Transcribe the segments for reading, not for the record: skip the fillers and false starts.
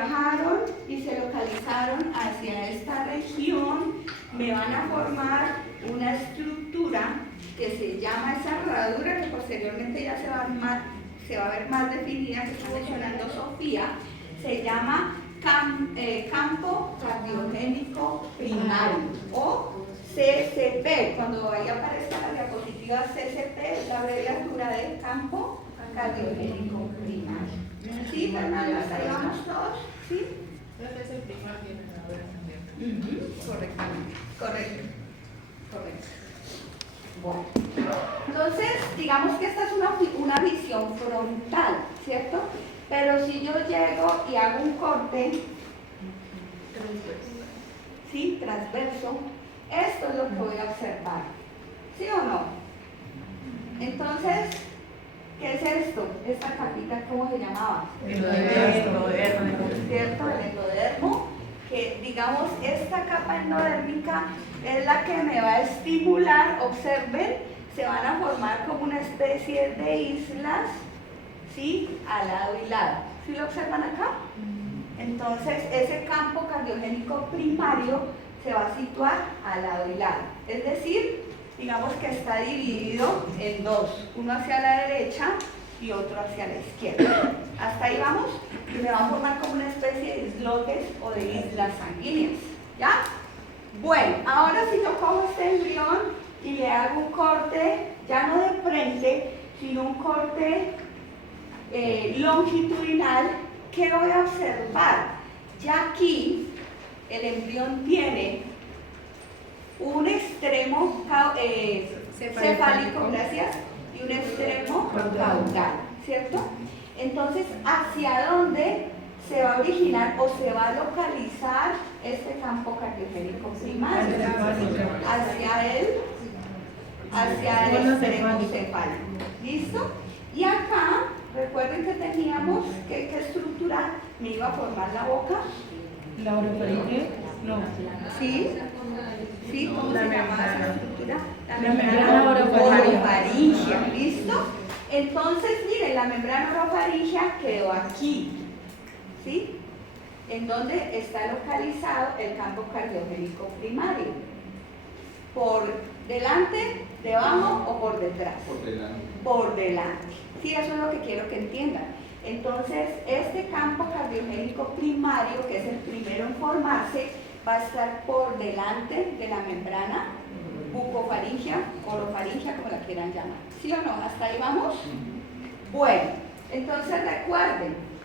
viajaron y se localizaron hacia esta región, me van a formar una estructura que se llama esa herradura, que posteriormente ya se va a ver más definida, que está mencionando Sofía, se llama campo cardiogénico primario o CCP. Cuando ahí aparezca la diapositiva, CCP es la abreviatura de campo cardiogénico primario. ¿Sí, Fernando? ¿Hasta ahí vamos todos? ¿Sí? Entonces es el primario. Correctamente. Correcto. Bueno. Entonces, digamos que esta es una visión frontal, ¿cierto? Pero si yo llego y hago un corte, ¿sí? Transverso, esto es lo que voy a observar, ¿sí o no? Entonces, ¿qué es esto? Esta capita, ¿cómo se llamaba? Endodermo. ¿Cierto? El endodermo, que digamos, esta capa endodérmica es la que me va a estimular, observen, se van a formar como una especie de islas, ¿sí? A lado y lado. ¿Sí lo observan acá? Entonces, ese campo cardiogénico primario se va a situar a lado y lado. Es decir, digamos que está dividido en dos, uno hacia la derecha y otro hacia la izquierda. Hasta ahí vamos, y me va a formar como una especie de islotes o de islas sanguíneas. ¿Ya? Bueno, ahora si yo cojo este embrión y le hago un corte, ya no de frente, sino un corte longitudinal, ¿qué voy a observar? Ya aquí el embrión tiene un extremo cefálico, gracias, y un extremo caudal, ¿cierto? Entonces, ¿hacia dónde se va a originar o se va a localizar este campo cardiogénico primario? Hacia el extremo cefálico. ¿Listo? Y acá, recuerden que teníamos ¿qué estructura me iba a formar la boca? ¿La orofaringe? No. ¿Sí? ¿Sí? ¿Cómo se llamaba esa estructura? La membrana orofaringea. ¿Listo? Entonces, miren, la membrana orofaringea quedó aquí. ¿Sí? En donde está localizado el campo cardiogénico primario. ¿Por delante, debajo o por detrás? Por delante. Por delante. Sí, eso es lo que quiero que entiendan. Entonces, este campo cardiogénico primario, que es el primero en formarse, va a estar por delante de la membrana bucofaringea, orofaringea, como la quieran llamar. ¿Sí o no? ¿Hasta ahí vamos? Bueno, entonces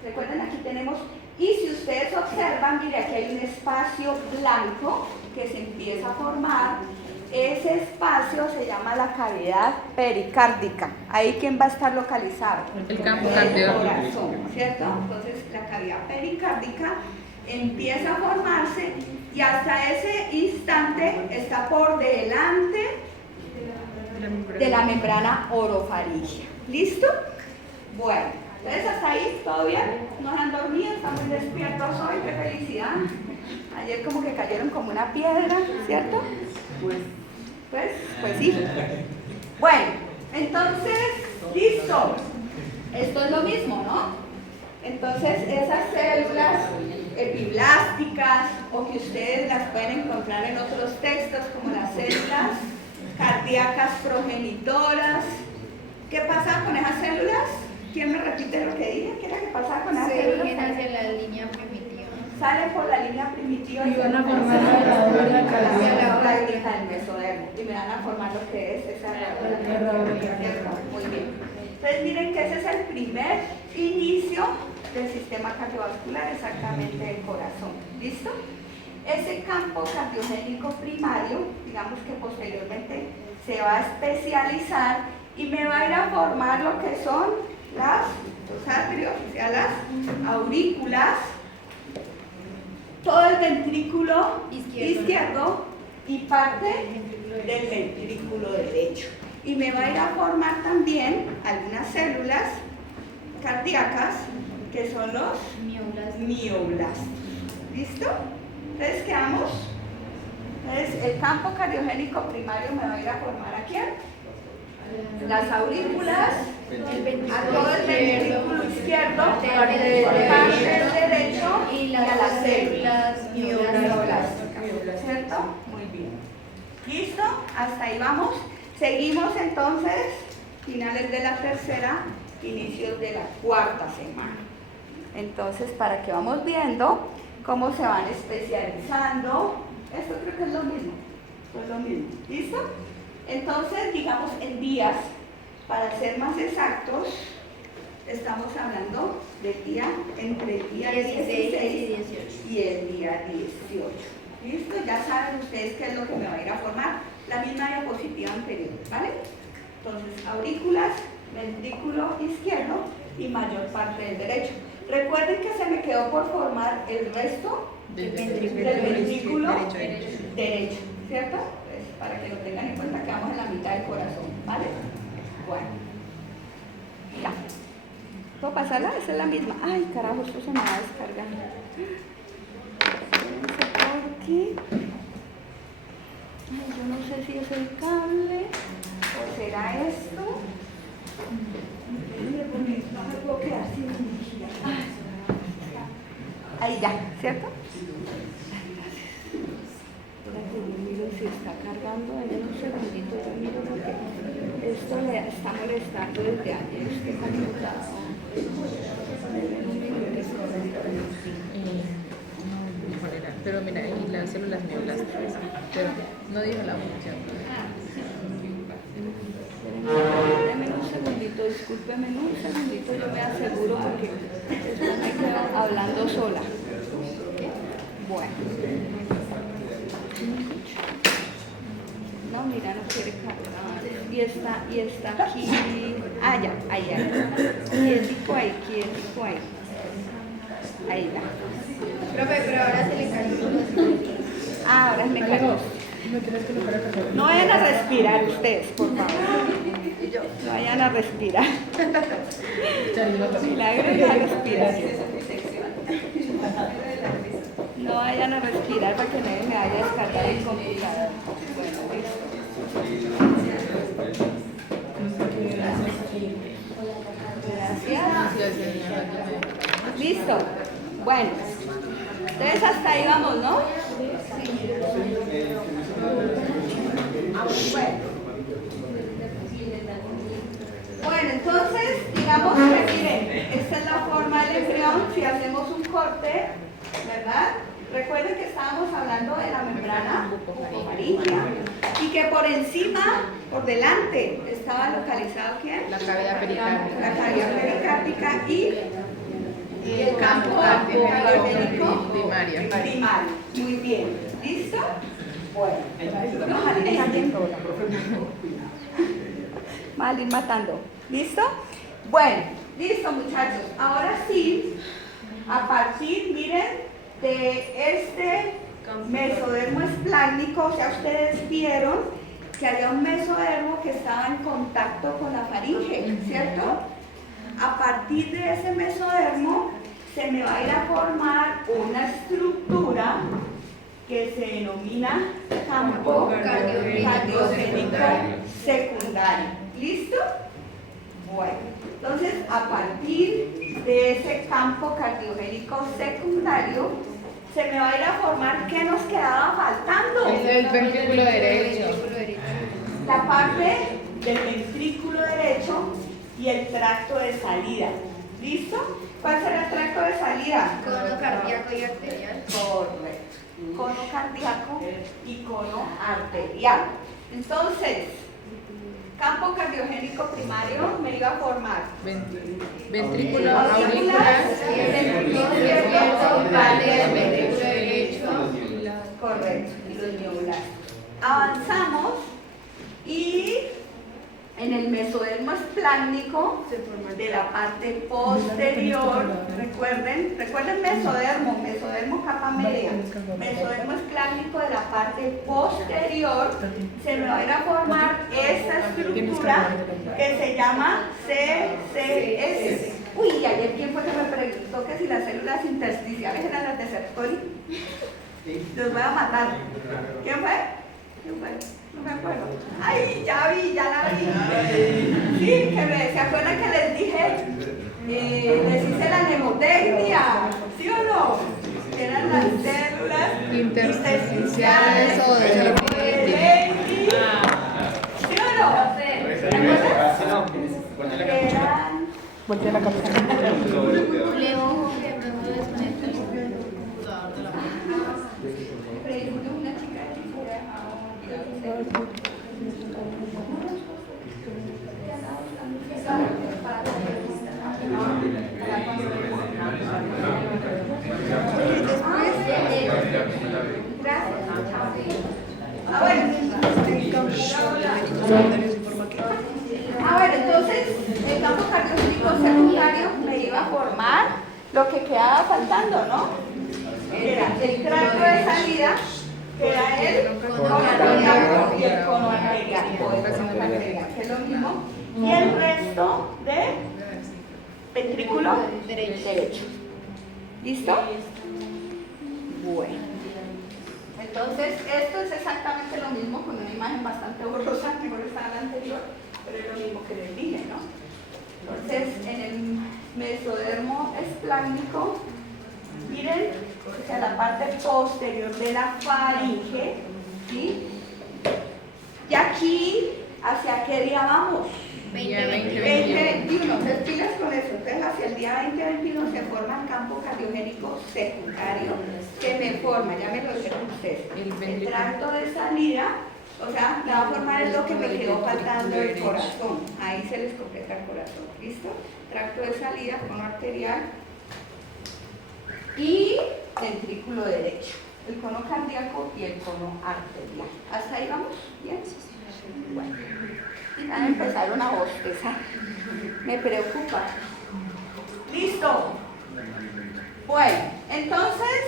recuerden aquí tenemos, y si ustedes observan, mire, aquí hay un espacio blanco que se empieza a formar. Ese espacio se llama la cavidad pericárdica. Ahí, ¿quién va a estar localizado? El campo El cardiogénico. corazón, ¿cierto? Entonces, la cavidad pericárdica empieza a formarse y hasta ese instante está por delante de la membrana orofaringea. ¿Listo? Bueno, entonces hasta ahí, ¿todo bien? ¿No han dormido? ¿Están muy despiertos hoy? ¡Qué felicidad! Ayer como que cayeron como una piedra, ¿cierto? Pues sí. Bueno, entonces, listo. Esto es lo mismo, ¿no? Entonces, esas células epiblásticas, o que ustedes las pueden encontrar en otros textos, como las células cardíacas progenitoras. ¿Qué pasa con esas células? ¿Quién me repite lo que dije? ¿Qué era que pasaba con esas Se células? dirigen hacia la línea primitiva. Salen por la línea primitiva Y van a formar la herradura hacia la calcárea. práctica del mesodermo y me van a formar lo que es esa herradura calcárea. Muy bien. Entonces miren que ese es el primer inicio del sistema cardiovascular, exactamente del corazón. ¿Listo? Ese campo cardiogénico primario, digamos que posteriormente se va a especializar y me va a ir a formar lo que son los atrios, o sea, las aurículas, todo el ventrículo izquierdo y parte del ventrículo derecho. Y me va a ir a formar también algunas células cardíacas que son los mioblastos. ¿Listo? Entonces quedamos. Entonces el campo cardiogénico primario me va a ir a formar ¿a quién? Las aurículas, a todo el ventrículo izquierdo, parte del derecho y ¿cierto? Muy bien. ¿Listo? Hasta ahí vamos. Seguimos entonces, finales de la tercera, inicios de la cuarta semana. Entonces, para que vamos viendo cómo se van especializando. Esto creo que es lo mismo. Pues lo mismo. ¿Listo? Entonces, digamos en días, para ser más exactos, estamos hablando del día entre el día 16 y el día 18. ¿Listo? Ya saben ustedes qué es lo que me va a ir a formar. La misma diapositiva anterior, ¿vale? Entonces, aurículas, ventrículo izquierdo y mayor parte del derecho. Recuerden que se me quedó por formar el resto del ventrículo derecho, ¿cierto? Pues para que lo tengan en cuenta, quedamos en la mitad del corazón, ¿vale? Bueno, ya. ¿Puedo pasarla? Esa es la misma. Ay, carajo, esto se me va a descargar. Aquí. Ay, yo no sé si es el cable o será esto. Mire, porque no me puedo quedar sin energía. Ahí ya, ¿cierto? Espérate, yo miro si está cargando. En un segundito yo miro porque esto le está molestando desde ayer. Este computador. Pero mira, y las células neoblásticas, pero no dijo la función. Deme un segundito, discúlpeme un segundito, yo me aseguro porque después me quedo hablando sola. Bueno. No, mira, no quiere cargar. Y está aquí. Ah, ya, ahí, ahí. Quietico ahí. Ahí va. Profe, pero ahora se le cayó. Ah, ahora me cargó. No vayan a respirar ustedes, por favor. No vayan a respirar. Milagro de la respiración. No vayan a respirar para que nadie me vaya a descargar el computador. Gracias. Listo. Bueno. Entonces hasta ahí vamos, ¿no? Bueno, entonces, digamos que miren, esta es la forma del embrión si hacemos un corte, ¿verdad? Recuerden que estábamos hablando de la membrana bucofaríngea y que por encima, por delante, estaba localizado ¿quién? La cavidad pericárdica. La cavidad pericárdica y el campo cardiogénico primario. Muy bien. ¿Listo? Bueno, vamos a ir haciendo. Vamos a ir matando. ¿Listo? Bueno, listo muchachos. Ahora sí, a partir, miren, de este mesodermo esplácnico, o sea, ustedes vieron que había un mesodermo que estaba en contacto con la faringe, ¿cierto? A partir de ese mesodermo se me va a ir a formar una estructura que se denomina campo cardiogénico secundario. ¿Listo? Bueno, entonces a partir de ese campo cardiogénico secundario se me va a ir a formar ¿qué nos quedaba faltando? Es el ventrículo derecho. La parte del ventrículo derecho y el tracto de salida. ¿Listo? ¿Cuál será el tracto de salida? Cono cardíaco y arterial. Correcto. Cono cardíaco y cono arterial. Entonces, campo cardiogénico primario me iba a formar Ventrículo auricular, Ventrículo izquierdo, vale, ventrículo derecho. correcto, y los neoblásticos. Avanzamos y en el mesodermo esplácnico de la parte posterior, recuerden mesodermo capa media, mesodermo esplácnico de la parte posterior, se me va a ir a formar esta estructura que se llama CCS. Uy, ayer quién fue que me preguntó que si las células intersticiales eran las de Sertoli. Los voy a matar. ¿Quién fue? No me acuerdo. Ay, ya la vi. Sí, que ¿se acuerdan que les dije? Les hice la mnemotecnia, ¿sí o no? Que eran las células Intersticiales o de ¿Sí o no? Eran Voltea la cabeza. León, que pronto desconectas. pregunto a una chica bueno, entonces el campo cardiogénico secundario me iba a formar lo que quedaba faltando, ¿no? Era el tracto de salida, que era el cono cardíaco y el cono arterial, o el cono arterial, que es lo mismo, y el resto de ventrículo derecho. ¿Listo? Bueno. Entonces, esto es exactamente lo mismo, con una imagen bastante borrosa, mejor está la anterior, pero es lo mismo que les dije, ¿no? Entonces, en el mesodermo esplácnico, miren, o sea, la parte posterior de la faringe, ¿sí? Y aquí, ¿hacia qué día vamos? 2021, entonces pilas con eso. Entonces hacia el día 2021 se forma el campo cardiogénico secundario que me forma, ya me lo dijeron ustedes, el tracto de salida, o sea, me va a formar es lo que me quedó faltando del corazón, ahí se les completa el corazón, ¿listo? Tracto de salida, cono arterial y ventrículo derecho, el cono cardíaco y el cono arterial. ¿Hasta ahí vamos? ¿Bien? Bueno. Ya empezaron a bostezar. Me preocupa. ¿Listo? Bueno, entonces,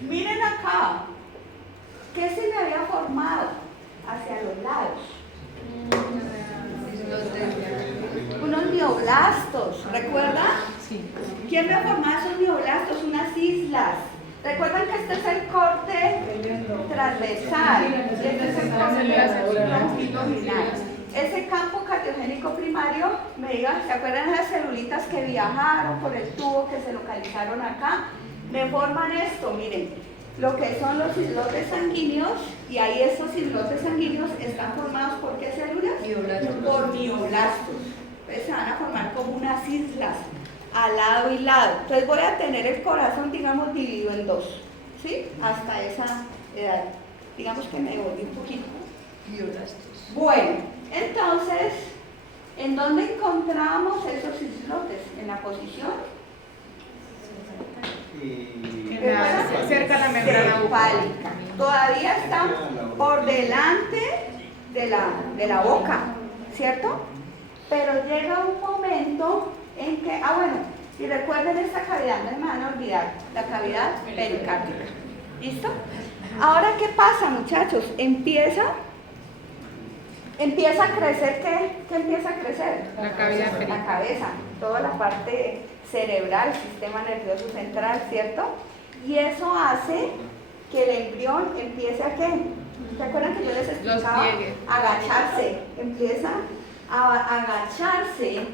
miren acá. ¿Qué se me había formado hacia los lados? Unos mioblastos, ¿recuerdan? Sí. ¿Quién me formaba esos mioblastos? Unas islas. ¿Recuerdan que este es el corte transversal? Y este es el corte longitudinal. Ese campo cardiogénico primario me iba, ¿se acuerdan de las celulitas que viajaron por el tubo que se localizaron acá? Me forman esto, miren, lo que son los islotes sanguíneos, y ahí esos islotes sanguíneos están formados por ¿qué células? Por mioblastos. Entonces se van a formar como unas islas, al lado y lado. Entonces voy a tener el corazón, digamos, dividido en dos, ¿sí? Hasta esa edad. Digamos que me devolví un poquito. Bueno. Entonces, ¿en dónde encontramos esos islotes? ¿En la posición? cerca de la membrana cefálica. Todavía están por delante de la boca, ¿cierto? Pero llega un momento en que, bueno, si recuerden esta cavidad, no me van a olvidar, la cavidad pericárdica. ¿Listo? Ahora, ¿qué pasa, muchachos? Empieza a crecer, ¿qué empieza a crecer? La cavidad La pericardial. cabeza, toda la parte cerebral, sistema nervioso central, ¿cierto? Y eso hace que el embrión empiece a ¿qué? ¿Se acuerdan que yo les explicaba? Agacharse, empieza a agacharse.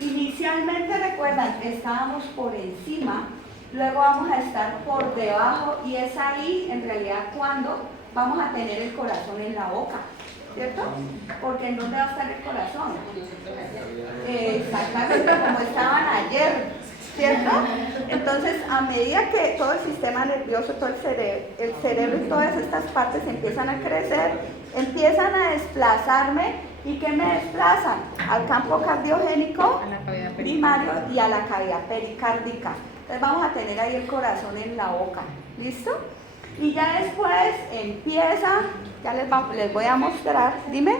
Inicialmente, recuerdan, estábamos por encima, luego vamos a estar por debajo y es ahí, en realidad, cuando vamos a tener el corazón en la boca. ¿Cierto? Porque ¿en dónde va a estar el corazón? Exactamente como estaban ayer, ¿cierto? Entonces, a medida que todo el sistema nervioso, todo el cerebro y todas estas partes empiezan a crecer, empiezan a desplazarme. ¿Y qué me desplazan? Al campo cardiogénico primario y a la cavidad pericárdica. Entonces vamos a tener ahí el corazón en la boca. ¿Listo? Y ya después empieza, ya les voy a mostrar, dime.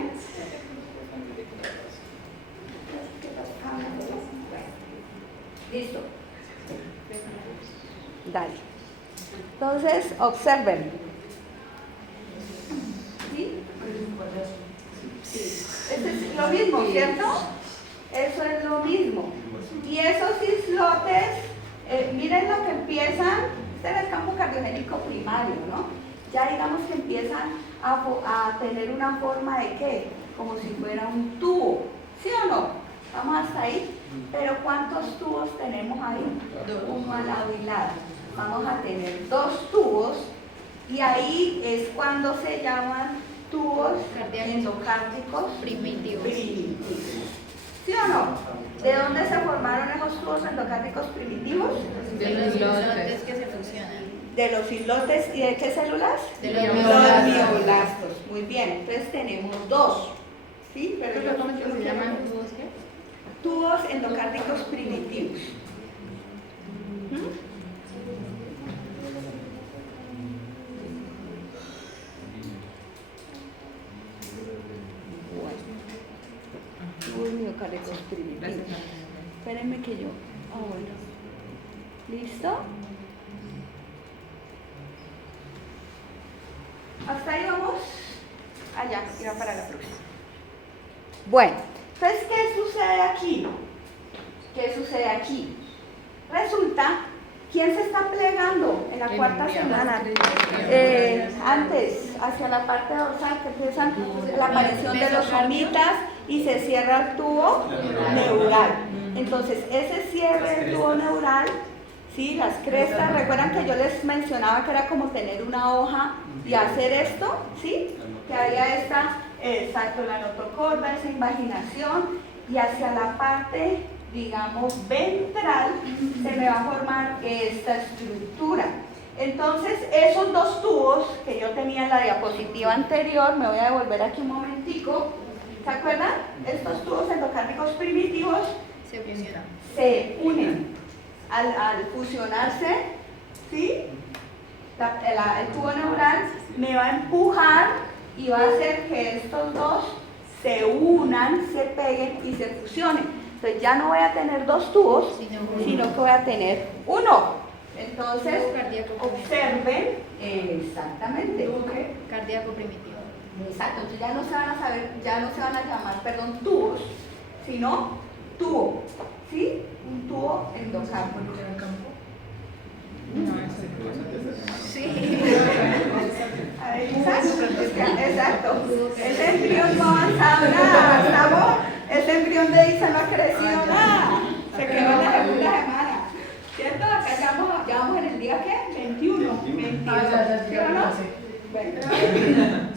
Listo. Dale. Entonces, observen. ¿Sí? Sí. Es lo mismo, ¿cierto? Eso es lo mismo. Y esos islotes, miren lo que empiezan. Este es el campo cardiogénico primario, ¿no? Ya digamos que empiezan a tener una forma de ¿qué? Como si fuera un tubo, ¿sí o no? Vamos hasta ahí, pero ¿cuántos tubos tenemos ahí? Uno al lado y lado. Vamos a tener dos tubos Y ahí es cuando se llaman tubos Cardíacos. endocárdicos Primitivos. primitivos. ¿Sí o no? ¿De dónde se formaron esos tubos endocárdicos primitivos? De De los los islotes islotes. que se fusionan. De los islotes. ¿Y de qué células? De los Los mioblastos. mioblastos. Muy bien, entonces tenemos dos. ¿Sí? Pero ¿Cómo es que se llaman tubos qué? tubos endocárdicos primitivos. ¿Mm? Tubos endocárdicos primitivos. Gracias. Espérenme que yo. Ah, bueno. ¿Listo? Hasta ahí vamos. Allá, iba para la próxima. Bueno, entonces, ¿qué sucede aquí? ¿Qué sucede aquí? Resulta, ¿quién se está plegando en la El cuarta embrión. semana? Antes, hacia la parte dorsal, que empiezan la aparición de los somitas y se cierra el tubo neural. Entonces, ese cierre del tubo neural, ¿sí? Las crestas, recuerdan que yo les mencionaba que era como tener una hoja y hacer esto, ¿sí? Que había esta, exacto, la notocorda, esa invaginación, y hacia la parte, digamos, ventral, se me va a formar esta estructura. Entonces, esos dos tubos que yo tenía en la diapositiva anterior, me voy a devolver aquí un momentico, ¿se acuerdan? Estos tubos endocárdicos primitivos Se fusionan. se unen. Al fusionarse, ¿sí? El tubo neural me va a empujar y va a hacer que estos dos se unan, se peguen y se fusionen. Entonces ya no voy a tener dos tubos, sino que voy a tener uno. Entonces, Tubo cardíaco primitivo. observen, exactamente. Cardíaco primitivo. Exacto, entonces ya no se van a saber, ya no se van a llamar, perdón, tubos, sino tubo, ¿sí? Un tubo endocárdico. No, eso no. Sí. Exacto. Ese embrión no ha avanzado nada, ¿estamos? Ese embrión de Isa no ha crecido nada. Se quedó en la segunda semana. ¿Cierto? Acá ya vamos en el día, ¿qué? 21. 22. ¿Sí o no? Bueno.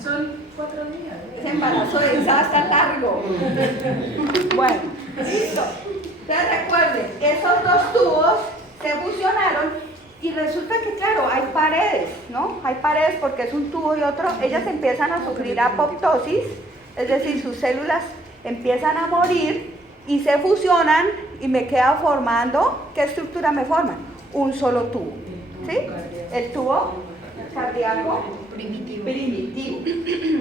Son 4 días. Ese embarazo de Isa está largo. Bueno, listo. Entonces recuerden, esos dos tubos se fusionaron y resulta que, claro, hay paredes, ¿no? Hay paredes porque es un tubo y otro. Ellas empiezan a sufrir apoptosis, es decir, sus células empiezan a morir y se fusionan y me queda formando, ¿qué estructura me forman? Un solo tubo, ¿sí? El tubo cardíaco Primitivo.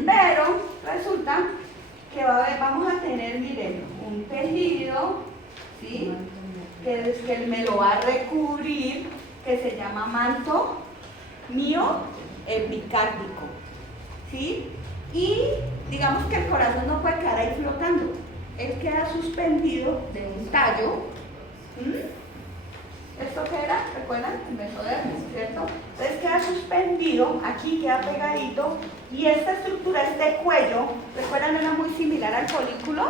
Pero resulta que vamos a tener, miren, un tejido, ¿sí? Que me lo va a recubrir, que se llama manto mioepicárdico, ¿sí? Y digamos que el corazón no puede quedar ahí flotando, él queda suspendido de un tallo. ¿Esto qué era? ¿Recuerdan? El mesodermo, ¿cierto? Entonces queda suspendido, aquí queda pegadito, y esta estructura, este cuello, ¿recuerdan? Era muy similar al folículo,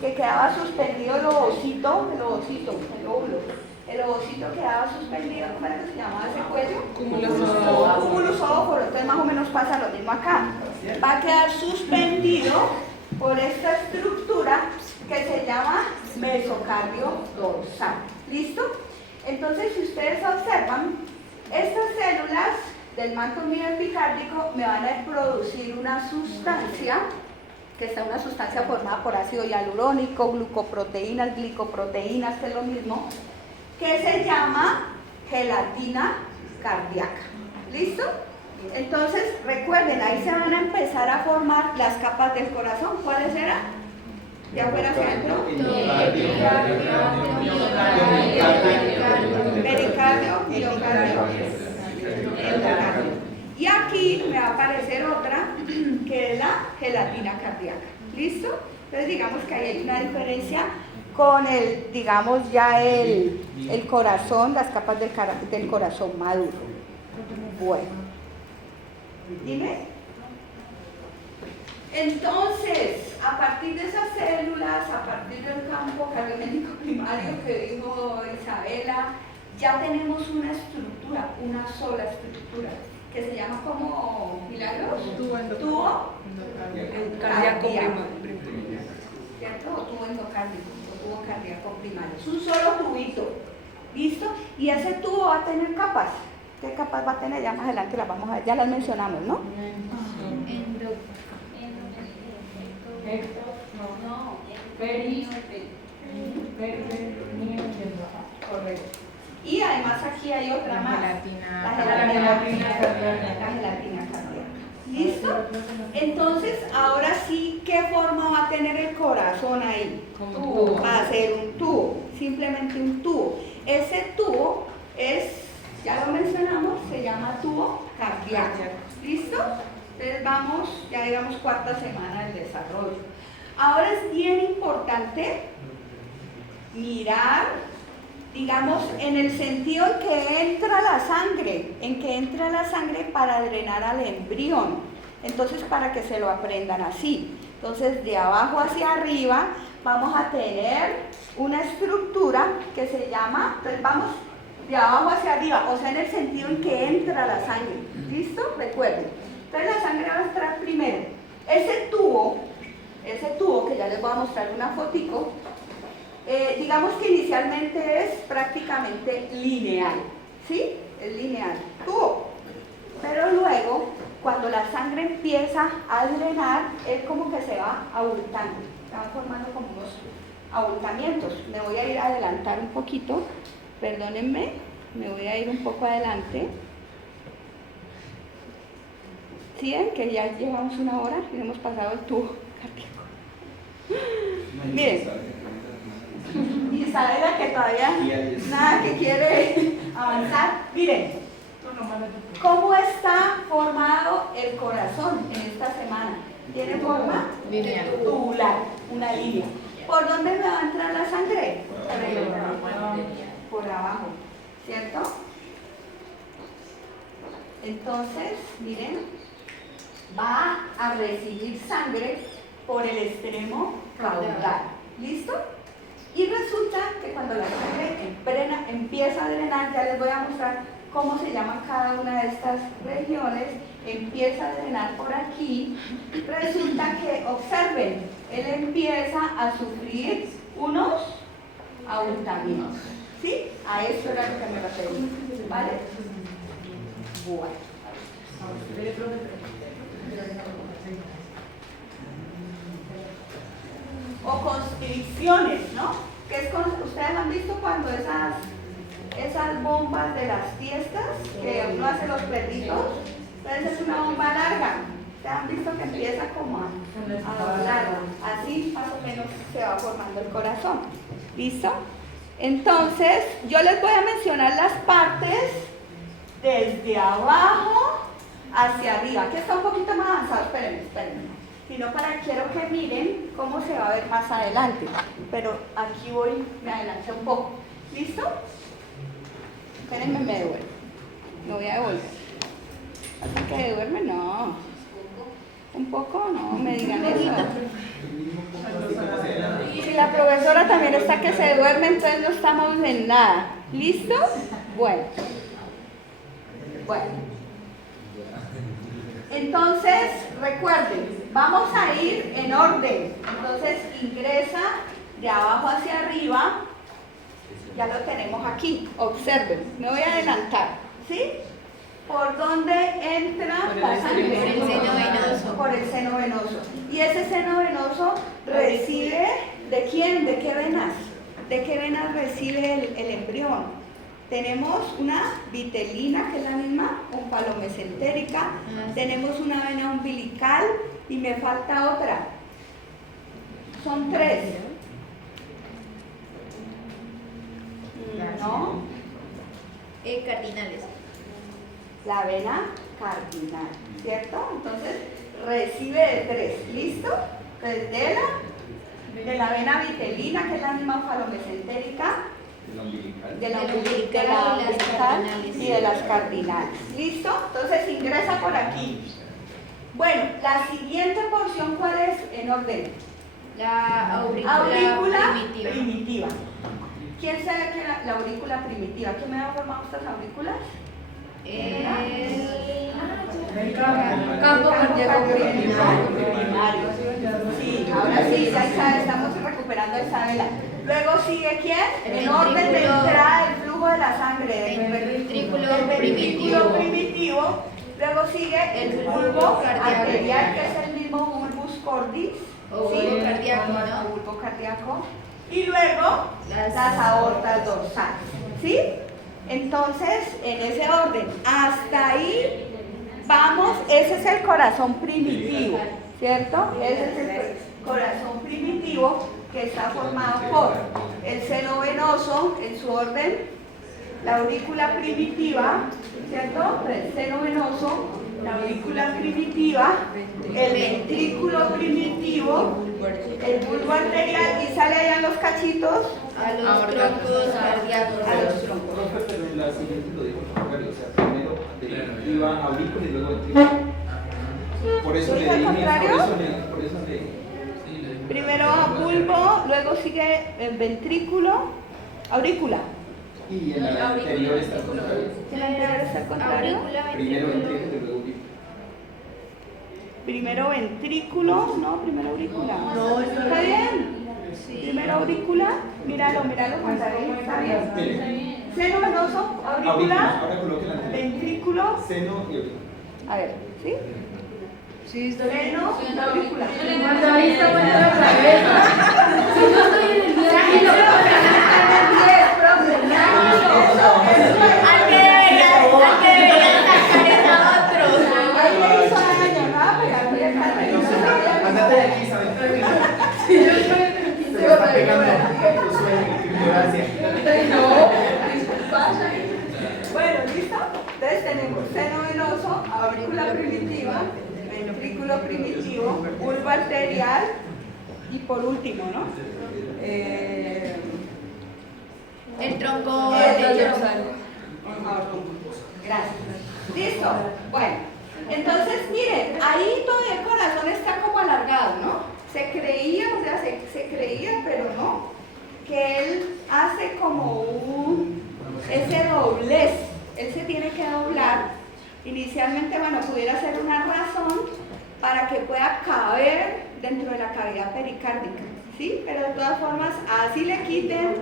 que quedaba suspendido el ovocito, el ovocito quedaba suspendido, ¿cómo era que se llamaba ese cuello? Cúmulo oóforo. Entonces más o menos pasa lo mismo acá. Va a quedar suspendido por esta estructura que se llama mesocardio dorsal. ¿Listo? Entonces, si ustedes observan, estas células del manto mioepicárdico me van a producir una sustancia, que es una sustancia formada por ácido hialurónico, glucoproteínas, glicoproteínas, que es lo mismo, que se llama gelatina cardíaca. ¿Listo? Entonces, recuerden, ahí se van a empezar a formar las capas del corazón. ¿Cuáles eran? ¿De afuera hacia adentro? Pericardio, miocardio, endocardio. Y aquí me va a aparecer otra, que es la gelatina cardíaca. ¿Listo? Entonces digamos que ahí hay una diferencia con el, digamos ya el corazón, las capas del corazón maduro. Bueno. Dime. Entonces, a partir de esas células, a partir del campo cardiomédico primario que dijo Isabela, ya tenemos una estructura, una sola estructura. que se llama como Milagros, Tubo tubo Cardíaco cardíaco, primario. ¿cierto? O tubo endocárdico, o tubo cardíaco primario. Es un solo tubito, ¿listo? Y ese tubo va a tener capas. ¿Qué capas va a tener? Ya más adelante las vamos a ver, ya las mencionamos, ¿no? Endo. Correcto. Y además aquí hay otra La más. gelatina. La gelatina gelatina cardíaca. ¿Listo? Entonces, ahora sí, ¿qué forma va a tener el corazón ahí? Como tubo. Va a ser un tubo, simplemente un tubo. Ese tubo es, ya lo mencionamos, se llama tubo cardíaco. ¿Listo? Entonces vamos, ya digamos, cuarta semana del desarrollo. Ahora es bien importante mirar, digamos, en el sentido en que entra la sangre para drenar al embrión. Entonces, para que se lo aprendan así. Entonces, de abajo hacia arriba vamos a tener una estructura que se llama, entonces vamos de abajo hacia arriba, o sea, en el sentido en que entra la sangre. ¿Listo? Recuerden. Entonces, la sangre va a entrar primero. Ese tubo, que ya les voy a mostrar una fotico, digamos que inicialmente es prácticamente lineal, ¿sí? Es lineal, tubo. Pero luego, cuando la sangre empieza a drenar, es como que se va abultando, se van formando como unos abultamientos. Me voy a ir a adelantar un poquito, perdónenme, me voy a ir un poco adelante. ¿Sí ven que ya llevamos una hora y hemos pasado el tubo cardíaco? Miren, Isabela, que todavía nada que quiere avanzar. Miren, ¿cómo está formado el corazón en esta semana? ¿Tiene forma? Lineal. Tubular, una línea. ¿Por dónde me va a entrar la sangre? Por abajo, ¿cierto? Entonces, miren, va a recibir sangre por el extremo caudal. ¿Listo? Y resulta que cuando la sangre empieza a drenar, ya les voy a mostrar cómo se llaman cada una de estas regiones, empieza a drenar por aquí, resulta que, observen, él empieza a sufrir unos abultamientos. ¿Sí? A eso era lo que me refería. ¿Vale? Bueno. O constricciones, ¿no? Ustedes han visto cuando esas bombas de las fiestas que uno hace los perritos, entonces es una bomba larga. Ustedes han visto que empieza como a doblar, así más o menos se va formando el corazón. ¿Listo? Entonces, yo les voy a mencionar las partes desde abajo hacia arriba, que está un poquito más avanzado, espérenme. Sino quiero que miren cómo se va a ver más adelante. Pero aquí me adelanté un poco. ¿Listo? Espérenme, me devuelvo. Me voy a devolver. Así que devuelve, no. Un poco, no, me digan eso. Si la profesora también está que se duerme, entonces no estamos en nada. ¿Listo? Bueno. Entonces, recuerden, vamos a ir en orden. Entonces, ingresa de abajo hacia arriba. Ya lo tenemos aquí. Observen, me voy a adelantar. ¿Sí? ¿Por dónde entra la sangre? Por el seno venoso. Por el seno venoso. Y ese seno venoso recibe, ¿de quién? ¿De qué venas? ¿De qué venas recibe el embrión? Tenemos una vitelina, que es la misma, omphalomesentérica, tenemos una vena umbilical y me falta otra. Son 3. ¿No? Cardinales. La vena cardinal, ¿cierto? Entonces, recibe de 3, ¿listo? Entonces, de la vena vitelina, que es la misma omphalomesentérica, de la umbilical y de las cardinales. ¿Listo? Entonces ingresa por aquí. Bueno, la siguiente porción, ¿cuál es en orden? La Aurícula primitiva. primitiva. ¿Quién sabe que la aurícula primitiva? ¿Quién me ha formado estas aurículas? Campo cardíaco primario. Sí, ahora sí, ya estamos recuperando esa vela. Luego sigue ¿quién? En orden de entrada del flujo de la sangre. El ventrículo El ventrículo primitivo. Luego sigue el bulbo arterial, que es el mismo bulbus cordis. o bulbo cardíaco, ¿no? Bulbo cardíaco. Y luego las aortas dorsales. ¿Sí? Entonces, en ese orden, hasta ahí vamos, ese es el corazón primitivo, ¿cierto? Ese es el corazón primitivo que está formado por el seno venoso en su orden, la aurícula primitiva, ¿cierto? El seno venoso, la aurícula primitiva, el ventrículo primitivo, el bulbo arterial y sale allá en los cachitos A los troncos cardíacos. a los troncos. Profe, pero en la siguiente lo dijo el contrario, o sea, primero iba aurícula y luego ventrículo. Por eso ¿Lo le dijo al dije, contrario? por eso le Primero bulbo, luego sigue el ventrículo, aurícula. y en la anterior está el contrario. ¿En la anterior está el contrario? Aurícula, Primero ventrículo. ventrículo y luego aurícula. Primero ventrículo, no, primero aurícula. No, está bien. Primero aurícula, míralo, Juan David, está bien. Mire, Seno venoso, aurícula, aurícula, ahora coloque la anterior. ventrículo, Seno y aurícula. a ver, ¿sí? Sí, está bien. Seno, aurícula. Juan David está poniendo la cabeza. Si yo estoy en el 10, tranquilo, profe. Al que debería sacar es a otro. Ahí le hizo daño, ¿no? Pero aquí está bien. Andate de aquí, ¿sabes? Si yo estoy en el 15, Se me está pegando tu sueño, tu ignorancia. Bueno, ¿listo? Entonces tenemos seno venoso, aurícula primitiva, ventrículo primitivo, bulbo arterial y por último, ¿no? El tronco El dorsal. Gracias. ¿Listo? Bueno, entonces miren, ahí todavía el corazón está como alargado, ¿no? Se creía, o sea, se creía, pero no, que él hace como ese doblez, él se tiene que doblar. Inicialmente, bueno, pudiera ser una razón para que pueda caber dentro de la cavidad pericárdica, ¿sí? Pero de todas formas, así le quiten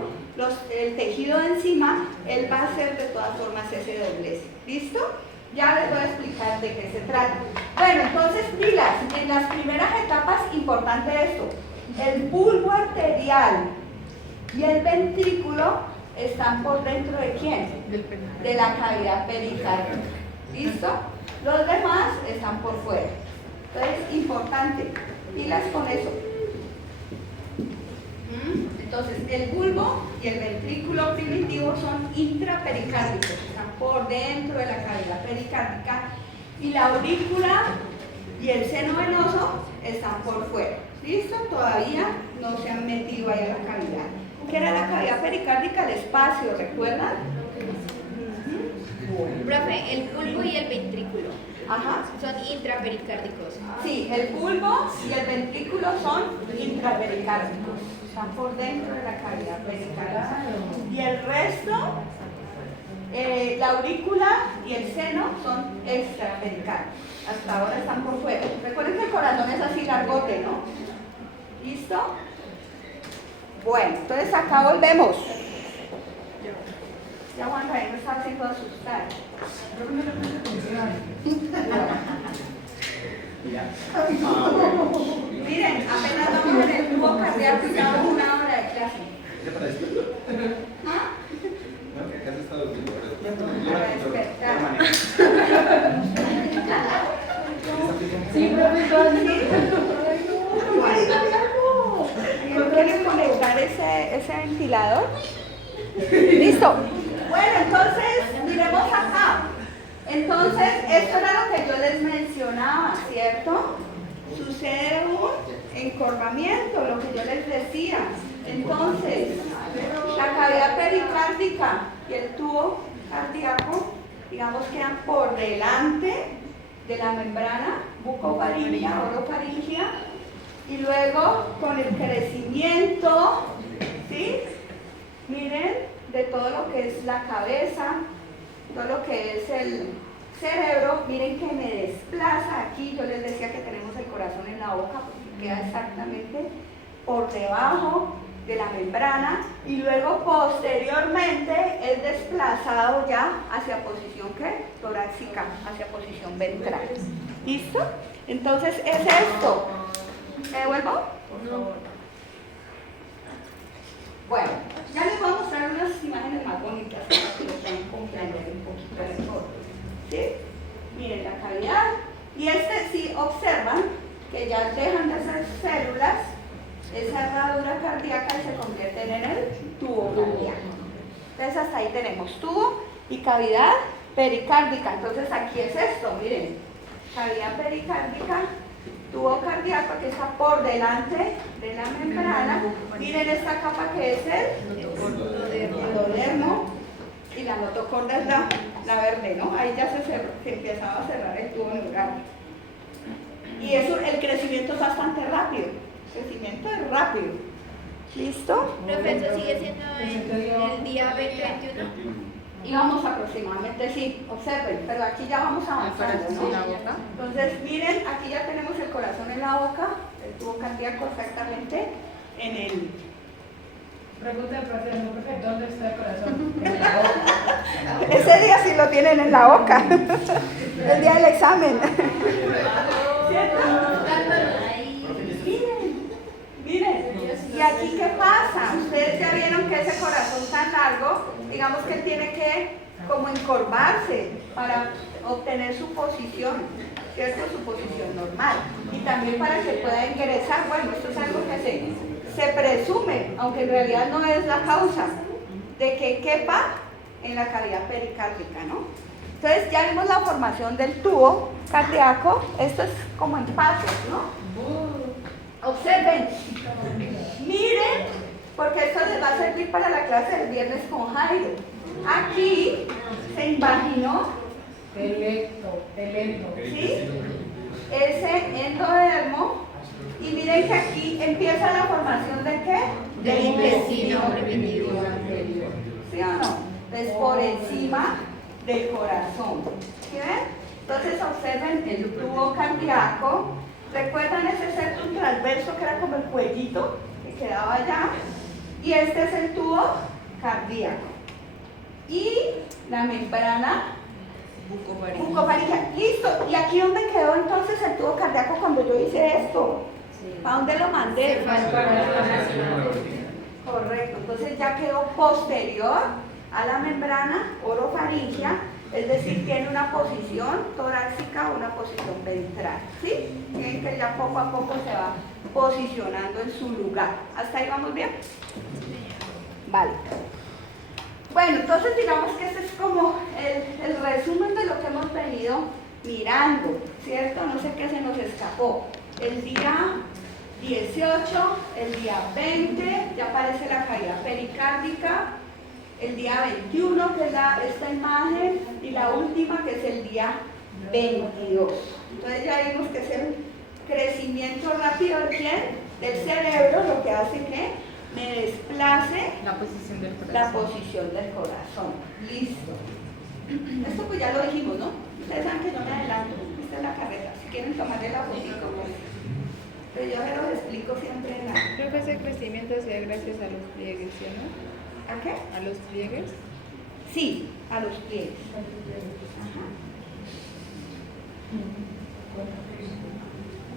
el tejido de encima, él va a hacer de todas formas ese doblez. ¿Listo? Ya les voy a explicar de qué se trata. Bueno, entonces, pilas, en las primeras etapas, importante esto, el bulbo arterial y el ventrículo están por dentro de ¿quién? De la cavidad pericárdica. ¿Listo? Los demás están por fuera. Entonces, importante, pilas con eso. Entonces, el bulbo y el ventrículo primitivo son intrapericárdicos, están por dentro de la cavidad pericárdica, y la aurícula y el seno venoso están por fuera. ¿Listo? Todavía no se han metido ahí a la cavidad. ¿Qué era la cavidad pericárdica? El espacio, ¿recuerdan? Profe, el bulbo y el ventrículo Ajá. son intrapericárdicos. Sí, el bulbo y el ventrículo son intrapericárdicos, están por dentro de la cavidad pericárdica. Y el resto, la aurícula y el seno son extrapericárdicos. Hasta ahora están por fuera. Recuerden que el corazón es así largote, ¿no? ¿Listo? Bueno, entonces acá volvemos. Ya Juan Jaime me está haciendo asustar. Miren, apenas vamos en el tubo cardíaco y llevamos una hora de clase. ¿Ya para despierto? ¿Ah? No, que acá se está durmiendo, pero Para despertar. Sí, profesor. ¿No quieren conectar ese ventilador? Listo. Bueno, entonces, miremos acá. Entonces, esto era lo que yo les mencionaba, ¿cierto? Sucede un encorvamiento, lo que yo les decía. Entonces, la cavidad pericárdica y el tubo cardíaco, digamos, quedan por delante de la membrana bucofaringea, orofaringea, y luego con el crecimiento, ¿sí? Miren, de todo lo que es la cabeza, todo lo que es el cerebro, miren que me desplaza aquí. Yo les decía que tenemos el corazón en la boca, porque queda exactamente por debajo de la membrana, y luego posteriormente es desplazado ya hacia posición ¿qué? Torácica, hacia posición ventral. ¿Listo? Entonces es esto. ¿Me devuelvo? Bueno, ya les voy a mostrar unas imágenes más bonitas para que lo puedan comprender un poquito mejor. ¿Sí? Miren la cavidad. Y si observan que ya dejan de ser células, esa herradura cardíaca y se convierten en el tubo cardíaco. Entonces hasta ahí tenemos tubo y cavidad pericárdica. Entonces aquí es esto, miren, cavidad pericárdica, tubo cardíaco que está por delante de la membrana. Miren esta capa que es el endodermo, y la notocorda es la verde, ¿no? Ahí ya se empezaba a cerrar el tubo neural. Y eso, el crecimiento es bastante rápido. El crecimiento es rápido. ¿Listo? Profe, ¿eso sigue siendo el día 2021? Y vamos aproximadamente, sí, observen, pero aquí ya vamos avanzando, ¿no? Entonces, miren, aquí ya tenemos el corazón en la boca, el tubo cardíaco exactamente en el... Pregunta de profe, ¿no, profe? ¿Dónde está el corazón? En la boca. Ese día sí lo tienen en la boca, el día del examen. ¿Cierto? Miren, ¿y aquí qué pasa? Ustedes ya vieron que ese corazón tan largo, digamos que él tiene que como encorvarse para obtener su posición, ¿cierto? Su posición normal. Y también para que pueda ingresar, bueno, esto es algo que se presume, aunque en realidad no es la causa, de que quepa en la cavidad pericárdica, ¿no? Entonces ya vimos la formación del tubo cardíaco, esto es como en pasos, ¿no? Observen, miren, porque esto les va a servir para la clase del viernes con Jairo. Aquí se imaginó, ¿sí? Ese endodermo, y miren que aquí empieza la formación de ¿qué? Del intestino primitivo anterior, ¿sí o no? Entonces por encima del corazón, ¿sí ven? Entonces observen el tubo cardíaco. ¿Recuerdan ese septum transverso que era como el cuellito que quedaba allá? Y este es el tubo cardíaco. Y la membrana bucofaríngea. Listo. ¿Y aquí dónde quedó entonces el tubo cardíaco cuando yo hice esto? ¿Para dónde lo mandé? Correcto. Entonces ya quedó posterior a la membrana orofaríngea. Es decir, tiene una posición torácica o una posición ventral, ¿sí? Miren que ya poco a poco se va posicionando en su lugar. ¿Hasta ahí vamos bien? Vale. Bueno, entonces digamos que este es como el resumen de lo que hemos venido mirando, ¿cierto? No sé qué se nos escapó. El día 18, el día 20, ya aparece la cavidad pericárdica. El día 21, que es esta imagen, y la última, que es el día 22. Entonces ya vimos que es el crecimiento rápido del cerebro, lo que hace que me desplace La posición del corazón. la posición del corazón. Listo. Esto pues ya lo dijimos, ¿no? Ustedes saben que yo me adelanto, esta es la carrera. Si quieren tomarle la fotito, pues. Pero yo me lo explico siempre en la... Creo que ese crecimiento se da gracias a los pliegues, ¿sí, no? ¿A qué? A los pliegues. Sí, a los pliegues. Ajá.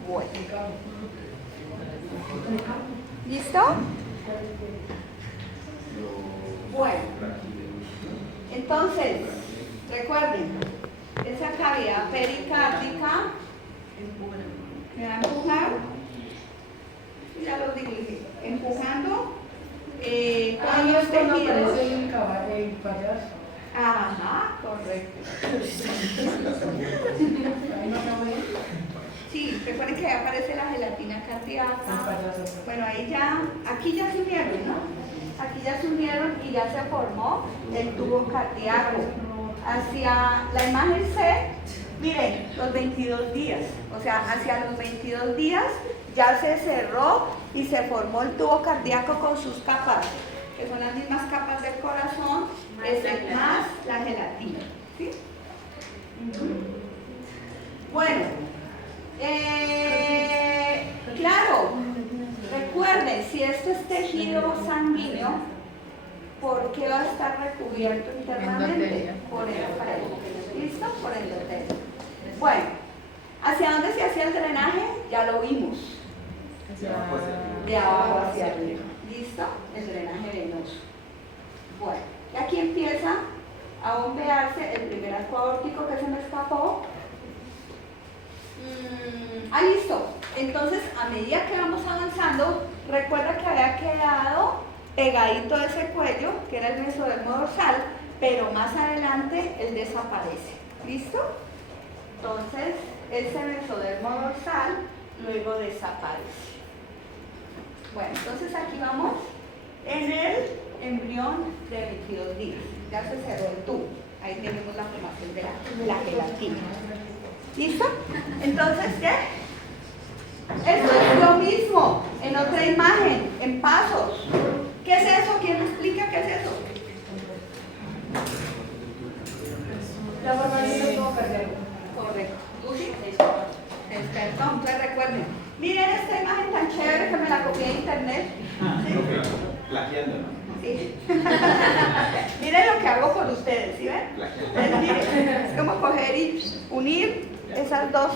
Bueno. ¿Listo? Bueno. Entonces, recuerden, esa cavidad pericárdica me va a empujar, ya lo dije, empujando todos los tejidos. El payaso. Ajá, correcto. Sí, recuerden que ahí aparece la gelatina cardíaca. Bueno, ahí ya, aquí ya se unieron, ¿no? Aquí ya se unieron y ya se formó el tubo cardíaco. Hacia la imagen C, miren, los 22 días. O sea, hacia los 22 días ya se cerró y se formó el tubo cardíaco con sus capas, que son las mismas capas del corazón, más la gelatina, ¿sí? Bueno, claro, recuerden, si esto es tejido sanguíneo, ¿por qué va a estar recubierto internamente? Endotelio. Por el ¿listo? Por el endotelio. Bueno, ¿hacia dónde se hacía el drenaje? Ya lo vimos. De abajo hacia arriba. ¿Listo? El drenaje venoso. Bueno, y aquí empieza a bombearse el primer arco aórtico que se me escapó. Listo. Entonces, a medida que vamos avanzando, recuerda que había quedado pegadito ese cuello, que era el mesodermo dorsal, pero más adelante él desaparece. ¿Listo? Entonces, ese mesodermo dorsal luego desaparece. Bueno, entonces aquí vamos en el embrión de 22 días. Ya se cerró el tubo. Ahí tenemos la formación de la gelatina. ¿Listo? Entonces, ¿qué? Esto es lo mismo en otra imagen, en pasos. ¿Qué es eso? ¿Quién me explica qué es eso? La formación del tubo cardíaco. Correcto. Lucy, experto. Entonces recuerden. Miren esta imagen tan chévere que me la copié de internet. ¿Sí? Plagiando, ¿no? Sí. Miren lo que hago por ustedes, ¿sí ven? Entonces, miren, es como coger y unir esas dos.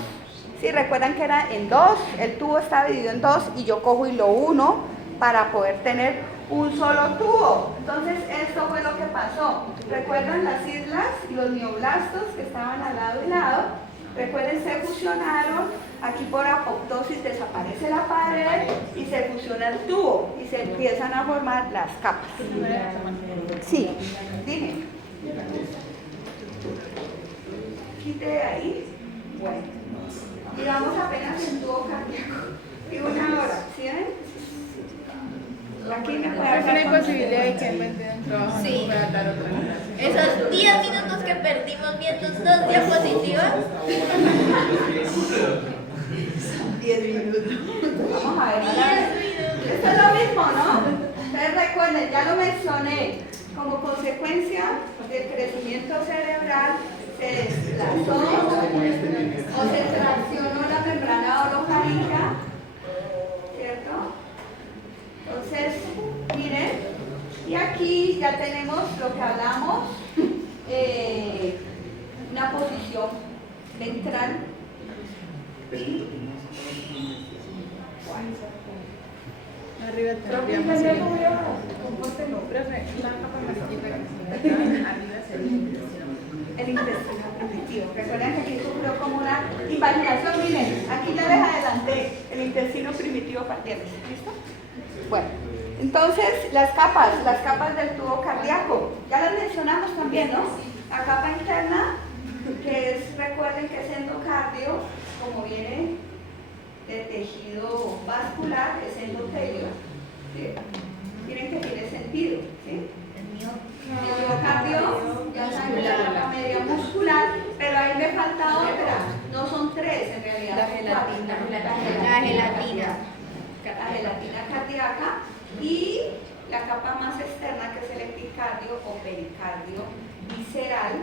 Sí, recuerdan que era en dos, el tubo está dividido en dos y yo cojo y lo uno para poder tener un solo tubo. Entonces esto fue lo que pasó. ¿Recuerdan las islas y los mioblastos que estaban al lado y lado? Recuerden, se fusionaron, aquí por apoptosis desaparece la pared y se fusiona el tubo y se empiezan a formar las capas. Sí, dime. Quite de ahí. Bueno. Y vamos apenas en tubo cardíaco. Y 1 hora, ¿sí ven? Aquí me puede Pero no hay hablar posibilidad de que en vez de un trabajo Sí. no pueda dar otra. Esos 10 minutos que perdimos viendo 2 diapositivas. 10 minutos. Vamos a ver. 10 minutos. Esto es lo mismo, ¿no? Entonces recuerden, ya lo mencioné, como consecuencia del crecimiento cerebral se desplazó o se traccionó la membrana orofaringia, ¿cierto? Entonces, miren, y aquí ya tenemos lo que hablamos, una posición ventral. Arriba Profe, tendríamos ya el... tuve compórtelo. Profe, la capa amarillita que se me arriba sería el intestino. El intestino primitivo. Recuerden que aquí sufrió como una invaginación. Miren, aquí ya les adelanté el intestino primitivo partiéndose. ¿Listo? Bueno, entonces las capas del tubo cardíaco, ya las mencionamos también, ¿no? La capa interna, que es, recuerden que es endocardio, como viene de tejido vascular, es endotelio. ¿Sí? Miren que tiene sentido, ¿sí? El miocardio, ya saben, es la capa media muscular, pero ahí me falta otra. No son 3 en realidad. La son gelatina. 4. La gelatina. La gelatina cardíaca y la capa más externa, que es el epicardio o pericardio visceral,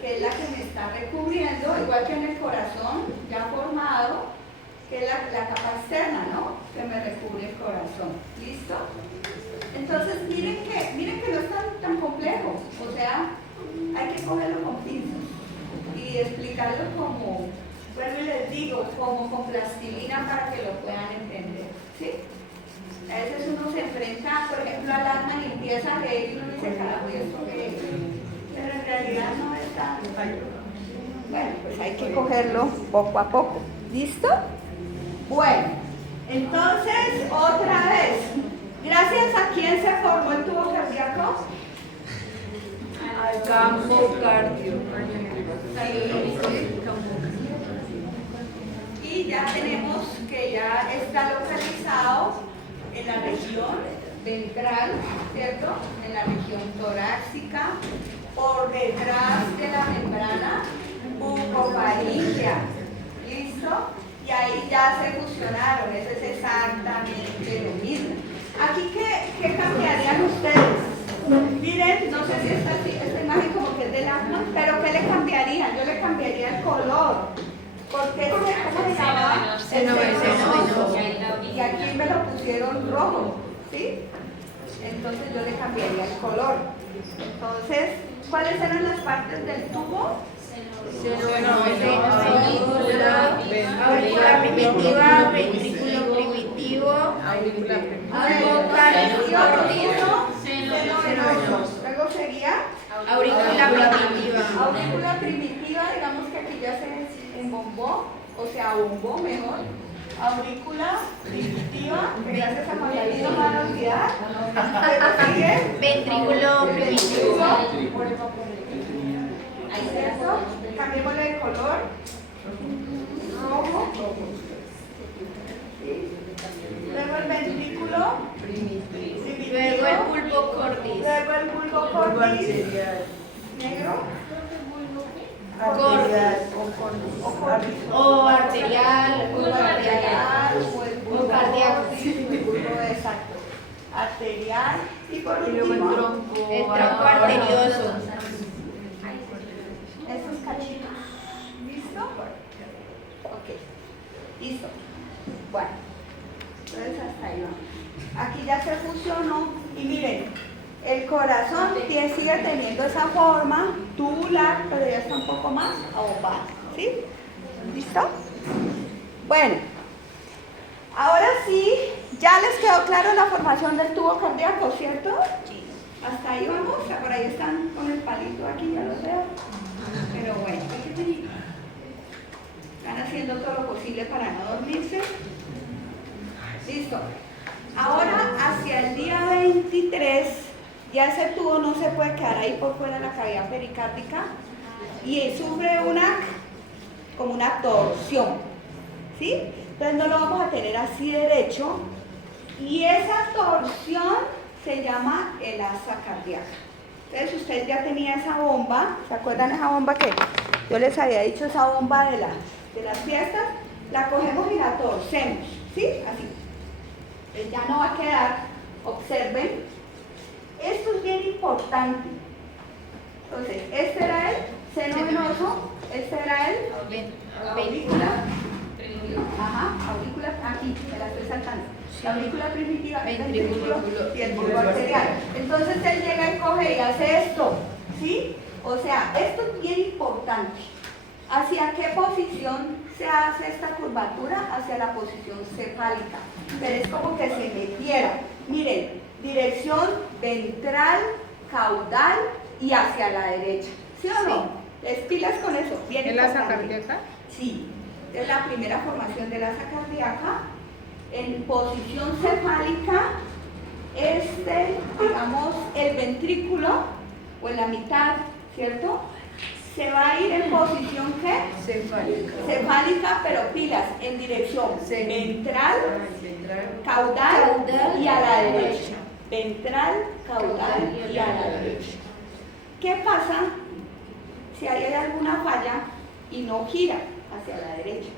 que es la que me está recubriendo, igual que en el corazón ya formado, que es la capa externa, ¿no? Que me recubre el corazón. ¿Listo? Entonces, miren que no es tan complejo. O sea, hay que cogerlo con pinzas y explicarlo como, bueno, les digo, como con plastilina para que lo puedan entender. ¿Sí? A veces uno se enfrenta, por ejemplo, al alma limpieza de él y uno dice, carajo, ¿y esto qué es? Pero en realidad no es tan... Bueno, pues hay que cogerlo poco a poco. ¿Listo? Bueno, entonces, otra vez, ¿gracias a quién se formó el tubo cardíaco? Al campo cardio. Y ya tenemos que ya está localizado en la región ventral, ¿cierto? En la región torácica, por detrás de la membrana bucofaríngea. ¿Listo? Y ahí ya se fusionaron, eso es exactamente lo mismo. Aquí, ¿qué cambiarían ustedes? Miren, no sé si esta imagen como que es pero ¿qué le cambiaría? Yo le cambiaría el color. Porque este, ¿cómo se llama? Seno venoso. Y aquí me lo pusieron rojo, ¿sí? Entonces yo le cambiaría el color. Entonces, ¿cuáles eran las partes del tubo? Seno venoso, aurícula primitiva, ventrículo primitivo, Aurícula primitiva. boca cortizo, seno venoso. Luego sería aurícula primitiva. aurícula primitiva, digamos que aquí ya se embombó, o sea, bombó mejor. Aurícula primitiva, que gracias a Margarita no van a olvidar. Luego sigue Ventrículo primitivo. ¿cierto? Cambiémosle de color. Rojo. ¿Sí? Luego el ventrículo primitivo. Luego el pulpo cordis. Luego el bulbo cordis. Negro. O cordis. O arterial. Bulbo arterial o el bulbo O cardíaco. el bulbo exacto. Arterial. Y por último, El tronco arterioso. esos cachitos. ¿Listo? Ok. Listo. Bueno. Entonces hasta ahí vamos. Aquí ya se fusionó. Y miren, el corazón sigue teniendo esa forma tubular, pero ya está un poco más abombado. ¿Sí? ¿Listo? Bueno. Ahora sí, ya les quedó claro la formación del tubo cardíaco, ¿cierto? Sí. Hasta ahí vamos. Por ahí están con el palito aquí, ya los veo. Pero bueno, están haciendo todo lo posible para no dormirse. Listo. Ahora, hacia el día 23, ya ese tubo no se puede quedar ahí por fuera de la cavidad pericárdica y sufre como una torsión, ¿sí? Entonces no lo vamos a tener así derecho y esa torsión se llama el asa cardíaca. Entonces usted ya tenía esa bomba, ¿se acuerdan esa bomba que yo les había dicho, esa bomba de las fiestas? La cogemos y la torcemos, ¿sí? Así. Entonces ya no va a quedar, observen, esto es bien importante. Entonces, este era el seno venoso, este era el aurícula, ajá, aurícula, aquí, me la estoy saltando. La aurícula primitiva, el ventrículo y el bulbo arterial. Entonces él llega y coge y hace esto, ¿sí? O sea, esto es bien importante. ¿Hacia qué posición se hace esta curvatura? Hacia la posición cefálica. Pero es como que se metiera. Miren, dirección ventral, caudal y hacia la derecha. ¿Sí o no? Les pilas con eso. Bien ¿El asa importante. cardíaca? Sí. Es la primera formación del asa cardíaca. En posición cefálica, digamos, el ventrículo, o en la mitad, ¿cierto? Se va a ir en posición ¿qué? Cefálica, pero pilas, en dirección ventral, caudal y a la derecha. Ventral, caudal y a la derecha. ¿Qué pasa si hay alguna falla y no gira hacia la derecha?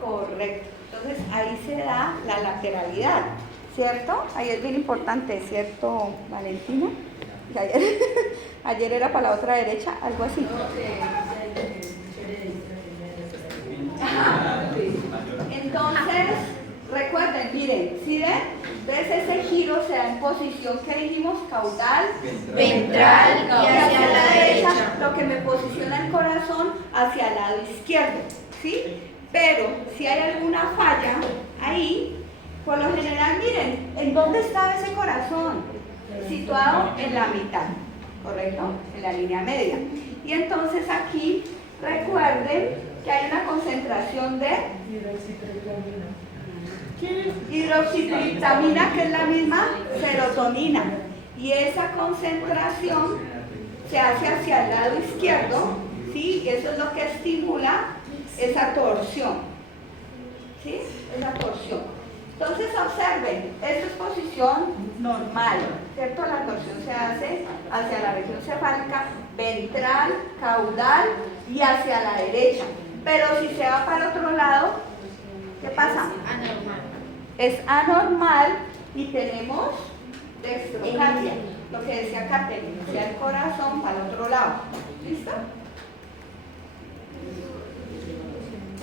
Correcto. Entonces ahí se da la lateralidad, ¿cierto? Ahí es bien importante, ¿cierto, Valentina? Ayer era para la otra derecha, algo así. Entonces, recuerden, miren, ¿sí ven? Entonces ese giro se da en posición, ¿qué dijimos? Caudal, Ventral y hacia la derecha. lo que me posiciona el corazón hacia el lado izquierdo, ¿sí? Pero si hay alguna falla ahí, por lo general, miren, ¿en dónde estaba ese corazón? Situado en la mitad, ¿correcto? En la línea media. Y entonces aquí, recuerden que hay una concentración de hidroxitriptamina, que es la misma serotonina. Y esa concentración se hace hacia el lado izquierdo, ¿sí? Eso es lo que estimula esa torsión, ¿sí? Esa torsión. Entonces observen, esta es posición normal, ¿cierto? La torsión se hace hacia la región cefálica, ventral, caudal y hacia la derecha. Pero si se va para el otro lado, ¿qué pasa? Anormal. Es anormal y tenemos dextrocardia. lo que decía Catherine, o sea, el corazón para el otro lado. ¿Listo?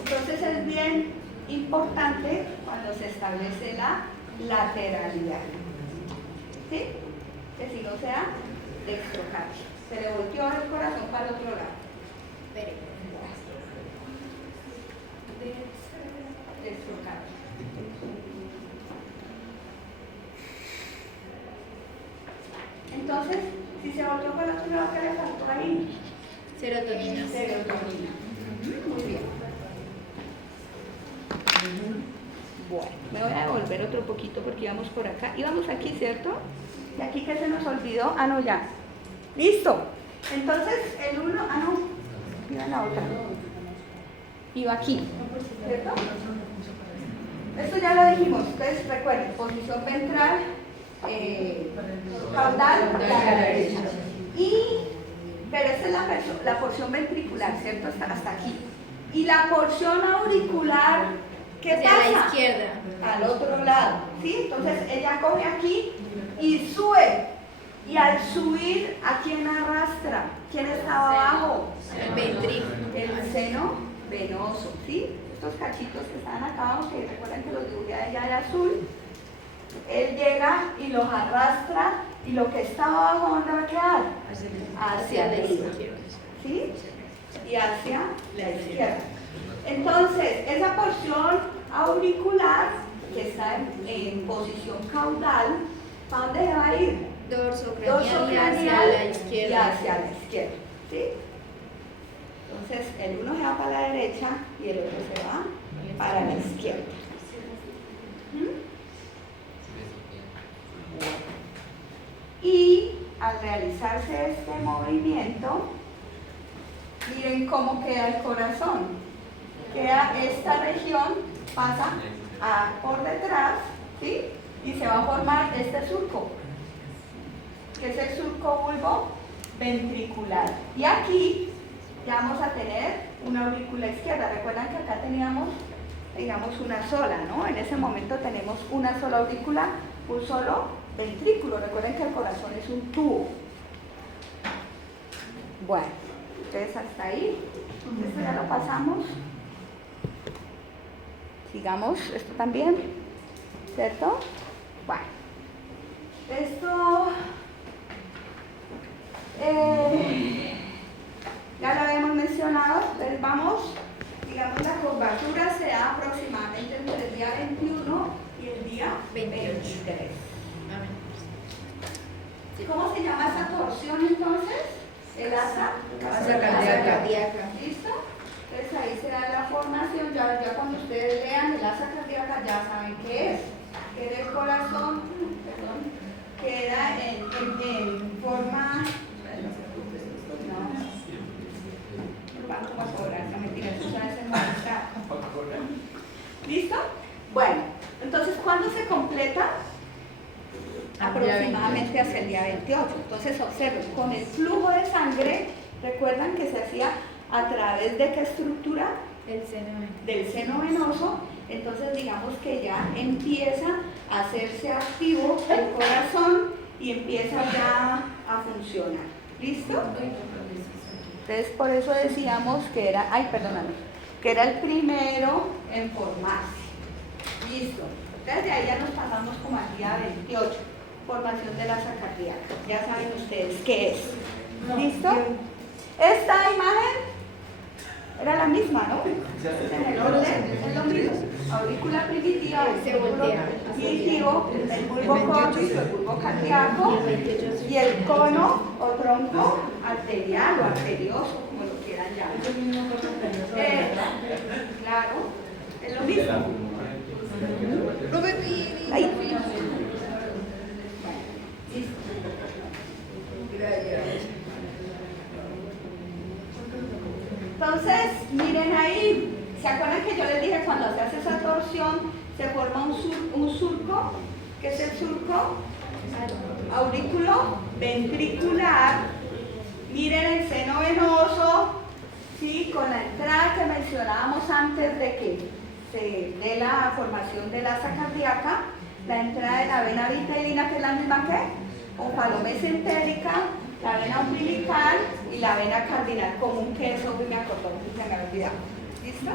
Entonces es bien importante cuando se establece la lateralidad. ¿Sí? Que si no sea dextrocardia. Se le volteó el corazón para el otro lado. Dextrocardia. Entonces, si se volteó para el otro lado, ¿qué le faltó ahí? Serotonina. Serotonina. Muy bien. Bueno, me voy a devolver otro poquito porque íbamos por acá. Íbamos aquí, ¿cierto? ¿Y aquí qué se nos olvidó? Ah, no, ya. ¡Listo! Entonces, el uno, no, iba en la otra. Iba aquí, ¿cierto? Esto ya lo dijimos. Ustedes recuerden, posición ventral, caudal, a la derecha. Pero esta es la porción ventricular, ¿cierto? Hasta aquí. Y la porción auricular, ¿qué Hacia pasa? la izquierda. Al otro lado, ¿sí? Entonces ella coge aquí y sube. Y al subir, ¿a quién arrastra? ¿Quién estaba abajo? El ventrículo. El seno venoso, ¿sí? Estos cachitos que están acá abajo, que recuerdan que los dibujé allá de azul. Él llega y los arrastra y lo que estaba abajo, ¿dónde va a quedar? Hacia la arriba, izquierda. ¿sí? Y hacia la izquierda. Entonces, esa porción auricular que está en posición caudal, ¿para dónde se va a ir? Dorso Dorso craneal y hacia craneal la y izquierda. hacia la izquierda, ¿sí? Entonces, el uno se va para la derecha y el otro se va para la izquierda. Y al realizarse este movimiento, miren cómo queda el corazón. Queda esta región, pasa por detrás, ¿sí? Y se va a formar este surco, que es el surco bulbo ventricular. Y aquí ya vamos a tener una aurícula izquierda. Recuerdan que acá teníamos, digamos, una sola, ¿no? En ese momento tenemos una sola aurícula, un solo ventrículo. Recuerden que el corazón es un tubo. Bueno, entonces hasta ahí. Esto ya lo pasamos. Sigamos, esto también, ¿cierto? Bueno, esto ya lo habíamos mencionado. Entonces vamos, digamos, la curvatura se da aproximadamente entre el día 21 y el día 23. ¿Cómo se llama esa torsión entonces? El asa cardíaca. ¿Listo? Entonces ahí será la formación. Ya cuando ustedes lean el asa cardíaca ya saben qué es. Que el corazón, queda en forma. ¿Listo? Bueno, entonces ¿cuándo se completa? Aproximadamente hacia el día 28. Entonces observen, con el flujo de sangre, recuerdan que se hacía a través de qué estructura? El seno. Del seno venoso. Entonces digamos que ya empieza a hacerse activo el corazón y empieza ya a funcionar. ¿Listo? Entonces por eso decíamos que era, que era el primero en formarse. Listo. Entonces de ahí ya nos pasamos como al día 28. Formación de la asa cardíaca. Ya saben ustedes qué es. ¿Listo? Esta imagen era la misma, ¿no? En el orden es lo mismo. Aurícula primitiva, ventrículo primitivo, el bulbo córtico, el bulbo cardíaco y el cono o tronco arterial o arterioso, como lo quieran llamar. Claro, es lo mismo. Ahí. Entonces, miren ahí, ¿se acuerdan que yo les dije cuando se hace esa torsión se forma un surco? ¿Qué es el surco? Aurículo ventricular. Miren el seno venoso, ¿sí? Con la entrada que mencionábamos antes de que se dé la formación de la asa cardíaca, la entrada de la vena vitelina, que es la misma que onfalomesentérica, la vena umbilical y la vena cardinal común, que eso me acordó, se me había olvidado. ¿Listo?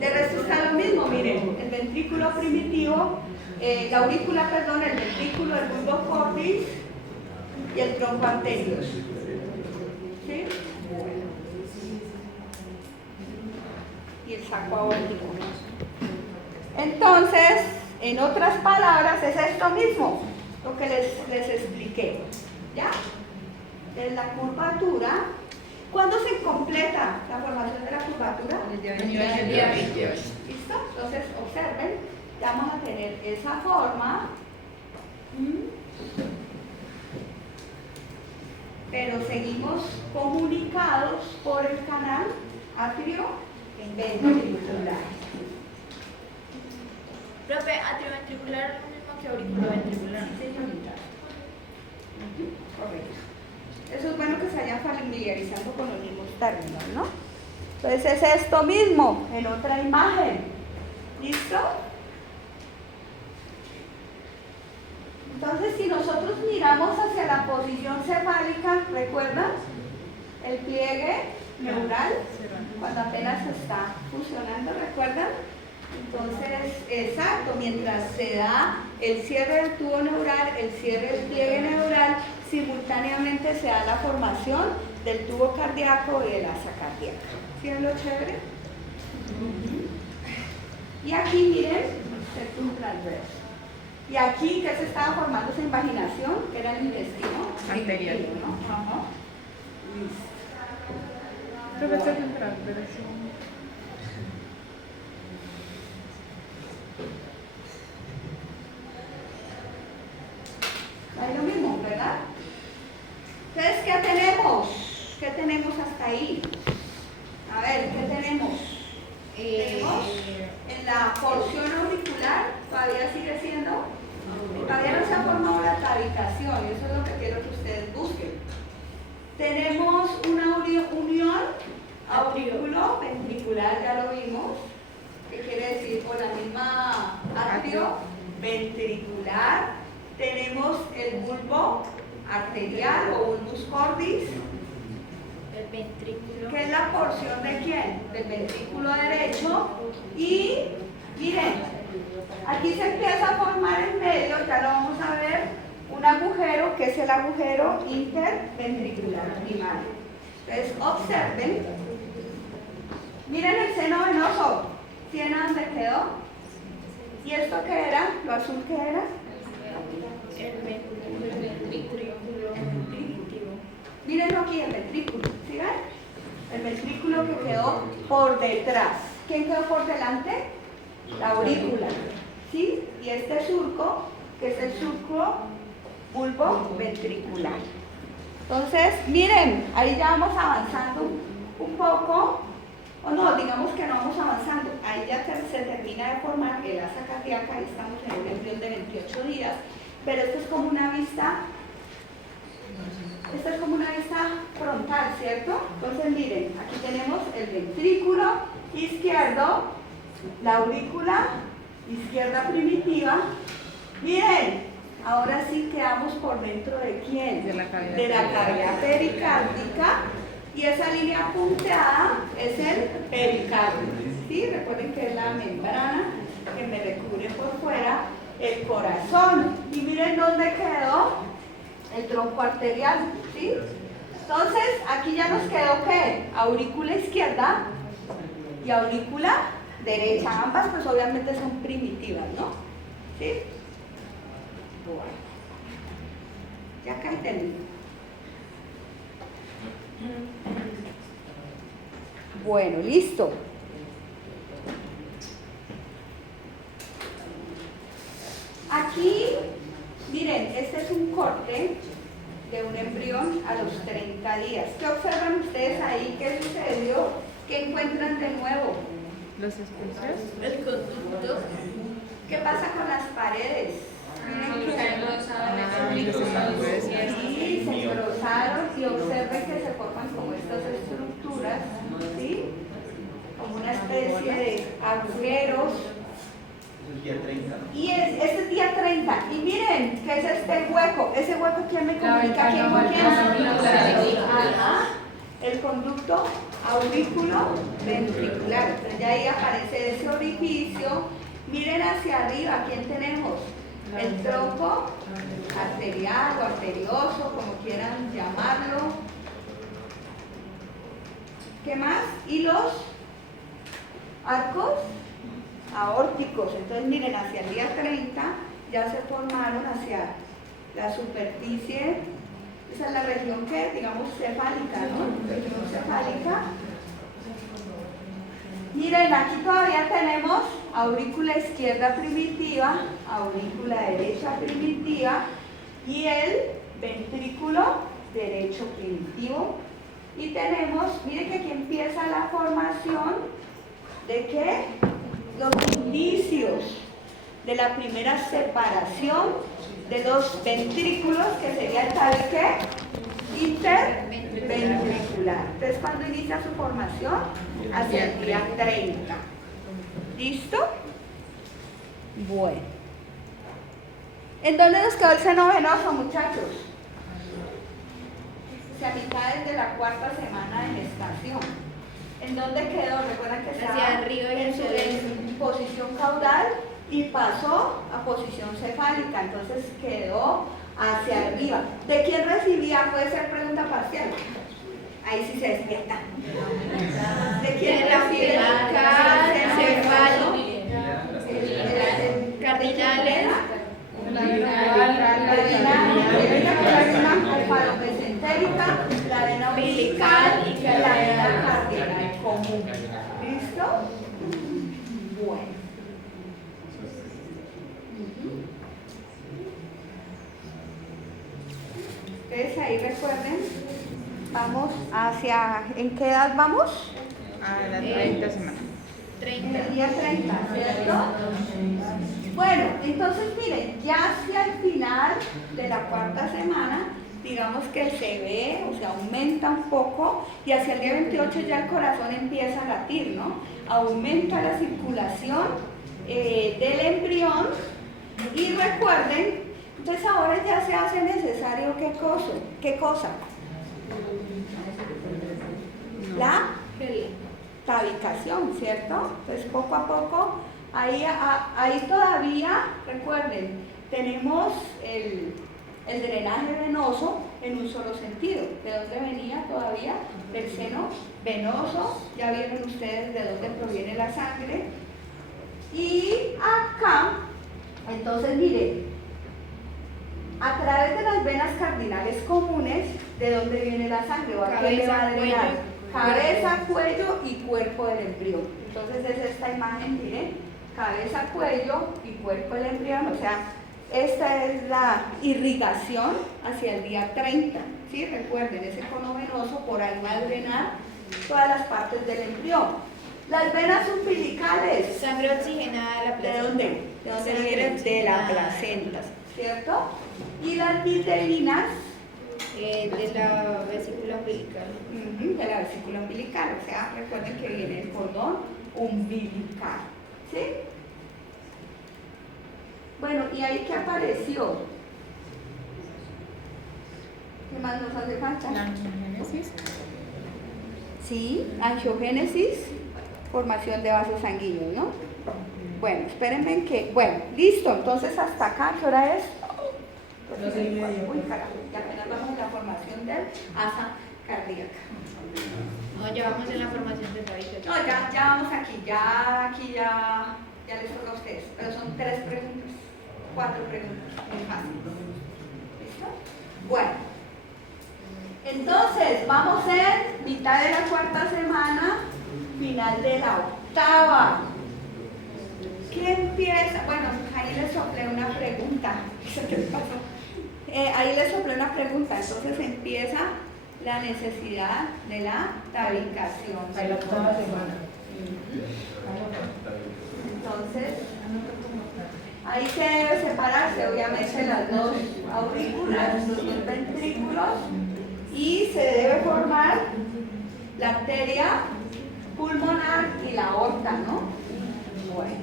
De resto está lo mismo, miren, el ventrículo primitivo, la aurícula, perdón, el ventrículo, el bulbo cordis y el tronco anterior. ¿Sí? Y el saco aórtico. Entonces, en otras palabras, es esto mismo, lo que les expliqué. ¿Ya? Es la curvatura. ¿Cuándo se completa la formación de la curvatura? El día 28. ¿Listo? Entonces, observen, ya vamos a tener esa forma. Pero seguimos comunicados por el canal atrioventricular. Profe, atrioventricular es lo mismo que auriculoventricular. Sí, señorita. Correcto. Eso es bueno que se vayan familiarizando con los mismos términos, ¿no? Entonces es esto mismo en otra imagen. ¿Listo? Entonces, si nosotros miramos hacia la posición cefálica, ¿recuerdan? El pliegue neural, cuando apenas está funcionando, ¿recuerdan? Entonces, exacto, mientras se da el cierre del tubo neural, el cierre del pliegue neural, simultáneamente se da la formación del tubo cardíaco y del asa cardíaca. ¿Sí es lo chévere? Y aquí miren, septum transverso. Y aquí, ¿qué se estaba formando esa invaginación? Que era el intestino Anterior. ¿no? Ajá. Listo. Profesor central, pero yo... Ahí lo mismo, ¿verdad? Entonces, ¿qué tenemos? ¿Qué tenemos hasta ahí? A ver, ¿qué tenemos? Tenemos en la porción auricular, todavía sigue siendo, todavía no se ha formado la cavitación, y eso es lo que quiero que ustedes busquen. Tenemos una unión auriculo-ventricular, ya lo vimos, que quiere decir por la misma atrio-ventricular. Tenemos el bulbo arterial o bulbus cordis, El ventrículo. que es la porción de quién? Del ventrículo derecho. Y miren, aquí se empieza a formar en medio, ya lo vamos a ver, un agujero que es el agujero interventricular primario. Entonces observen, miren el seno venoso, ¿tienen a dónde quedó? ¿Y esto qué era? ¿Lo azul qué era? El ventrículo. Mírenlo aquí, el ventrículo, ¿sí ven? El ventrículo que quedó por detrás. ¿Quién quedó por delante? La aurícula, ¿sí? Y este surco, que es el surco bulbo-ventricular. Entonces, miren, ahí ya vamos avanzando un poco, o no, digamos que no vamos avanzando. Ahí ya se termina de formar el asa cardíaca, ahí estamos en un embrión de 28 días, pero esto es como una vista. Esta es como una vista frontal, ¿cierto? Entonces miren, aquí tenemos el ventrículo izquierdo, la aurícula izquierda primitiva. Miren, ahora sí quedamos por dentro de ¿quién? De la cavidad. De la cavidad pericárdica. Y esa línea punteada es el pericardio. ¿Sí? Recuerden que es la membrana que me recubre por fuera el corazón. Y miren dónde quedó el tronco arterial, ¿sí? Entonces, aquí ya nos quedó ¿qué? Aurícula izquierda y aurícula derecha. Ambas, pues obviamente son primitivas, ¿no? ¿Sí? Bueno. Ya acá entendí. Bueno, listo. Aquí, miren, este es un corte de un embrión a los 30 días. ¿Qué observan ustedes ahí? ¿Qué sucedió? ¿Qué encuentran de nuevo? Los espacios. El conducto. ¿Qué pasa con las paredes? Miren que sí, se engrosaron y observen que se forman como estas estructuras, ¿sí? Como una especie de agujeros El día 30, ¿no? Y este es día 30. Y miren, ¿qué es este hueco? Ese hueco, ¿quién me comunica? ¿Quién con quién? Ajá. El conducto auriculo-ventricular. Entonces ya ahí aparece ese orificio. Miren hacia arriba, ¿quién tenemos? El tronco arterial o arterioso, como quieran llamarlo. ¿Qué más? Y los arcos aórticos. Entonces miren, hacia el día 30 ya se formaron hacia la superficie. Esa es la región que, digamos, cefálica, ¿no? Región cefálica. Miren, aquí todavía tenemos aurícula izquierda primitiva, aurícula derecha primitiva y el ventrículo derecho primitivo. Y tenemos, miren que aquí empieza la formación de ¿qué? Los indicios de la primera separación de los ventrículos, que sería el tabique interventricular. Entonces, ¿cuándo inicia su formación? Hacia el día 30. ¿Listo? Bueno. ¿En dónde nos quedó el seno venoso, muchachos? Hacia mitades de la cuarta semana de gestación. ¿En dónde quedó? Recuerdan que estaba Hacia arriba y hacia en posición caudal y pasó a posición cefálica, entonces quedó hacia arriba. ¿De quién recibía? Puede ser pregunta parcial. Ahí sí se despierta. ¿De quién recibía? Cardinales. La vena umbilical y la vena cardinal común. ¿Listo? Bueno. Ustedes ahí recuerden, vamos hacia, ¿en qué edad vamos? A la 30 semanas. En el día 30, ¿cierto? Bueno, entonces miren, ya hacia el final de la cuarta semana, digamos que se ve, o sea, aumenta un poco, y hacia el día 28 ya el corazón empieza a latir, ¿no? Aumenta la circulación del embrión, y recuerden, entonces ahora ya se hace necesario ¿qué cosa? La tabicación, ¿cierto? Entonces poco a poco, ahí todavía, recuerden, tenemos el drenaje venoso en un solo sentido. ¿De dónde venía todavía? Del seno venoso. Ya vieron ustedes de dónde proviene la sangre. Y acá, entonces miren, a través de las venas cardinales comunes, ¿de dónde viene la sangre? ¿O a qué le va a drenar? Cabeza, cuello y cuerpo del embrión. Entonces es esta imagen, miren, cabeza, cuello y cuerpo del embrión, o sea, esta es la irrigación hacia el día 30, ¿sí? Recuerden, ese cono venoso por ahí va a drenar todas las partes del embrión. Las venas umbilicales. Sangre oxigenada de la ¿De placenta. dónde? ¿De dónde vienen? De la placenta, ¿cierto? Y las vitelinas. De la vesícula umbilical. De la vesícula umbilical, o sea, recuerden que viene el cordón umbilical, ¿sí? Bueno, ¿y ahí qué apareció? ¿Qué más nos hace falta? La angiogénesis. Sí, angiogénesis, formación de vasos sanguíneos, ¿no? Bueno, espérenme que, bueno, listo, entonces hasta acá, ¿qué hora es? Uy, carajo, ya apenas vamos en la formación del asa cardíaca. No, ya vamos en la formación de tabique. No, ya vamos aquí ya les toca a ustedes, pero son 3 preguntas, 4 preguntas, muy fácil. ¿Listo? Bueno, entonces vamos en mitad de la cuarta semana, final de la octava. ¿Qué empieza? Bueno, ahí les soplé una pregunta. ¿Qué pasó? Ahí les soplé una pregunta, entonces empieza la necesidad de la tabicación. A la octava semana. Entonces, ahí se debe separarse obviamente las dos aurículas, los dos ventrículos, y se debe formar la arteria pulmonar y la aorta, ¿no? Bueno,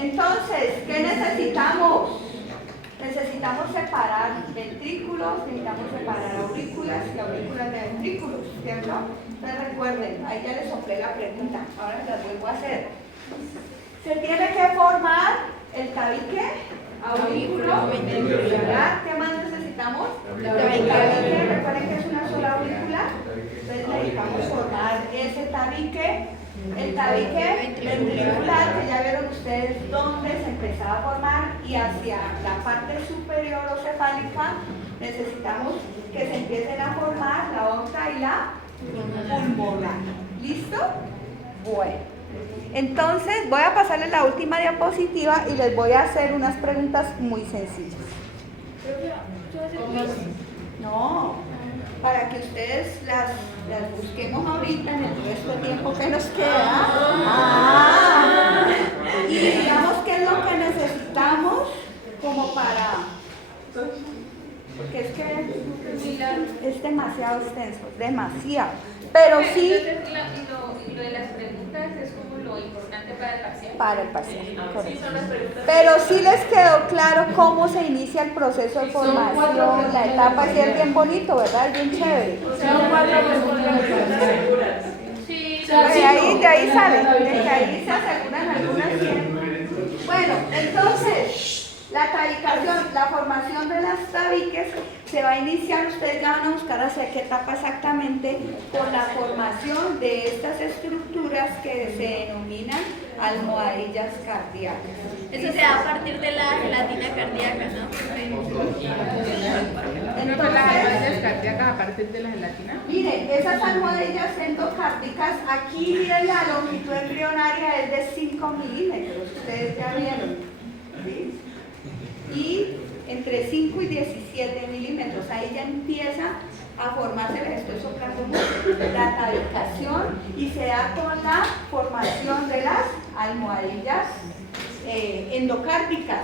Entonces, ¿qué necesitamos? Necesitamos separar ventrículos, necesitamos separar aurículas y aurículas de ventrículos, ¿cierto? Entonces recuerden, ahí ya les soplé la pregunta, ahora las vuelvo a hacer. Se tiene que formar el tabique aurículo ventricular. ¿Qué más necesitamos? El tabique, recuerden que es una sola aurícula, entonces necesitamos formar ese tabique. El tabique ventricular, que ya vieron ustedes dónde se empezaba a formar, y hacia la parte superior o cefálica necesitamos que se empiecen a formar la aorta y la pulmonar. ¿Listo? Bueno, entonces voy a pasarles la última diapositiva y les voy a hacer unas preguntas muy sencillas. No, para que ustedes las busquemos ahorita en el resto del tiempo que nos queda. Y digamos qué es lo que necesitamos como para... Porque es que es demasiado extenso, demasiado. Pero sí... Entonces, lo de las preguntas es como lo importante para el parcial. Para el parcial, correcto. Sí, son las preguntas. Pero sí les quedó claro cómo se inicia el proceso de formación, la etapa, sí es bien bonito, ¿verdad? Es bien chévere. Son 4 preguntas. Sí, De ahí sale, de ahí se aseguran algunas 100. Bueno, entonces, la tabicación, la formación de las tabiques se va a iniciar, ustedes ya van a buscar hacia qué etapa exactamente, con la formación de estas estructuras que se denominan almohadillas cardíacas. Eso se da a partir de la gelatina cardíaca, ¿no? Entonces, las almohadillas cardíacas a partir de la gelatina. Miren, esas almohadillas endocárdicas, aquí miren, la longitud embrionaria es de 5 milímetros, ustedes ya vieron, ¿sí? Y entre 5 y 17 milímetros, ahí ya empieza a formarse, les estoy soplando mucho, la tabicación, y se da con la formación de las almohadillas endocárdicas.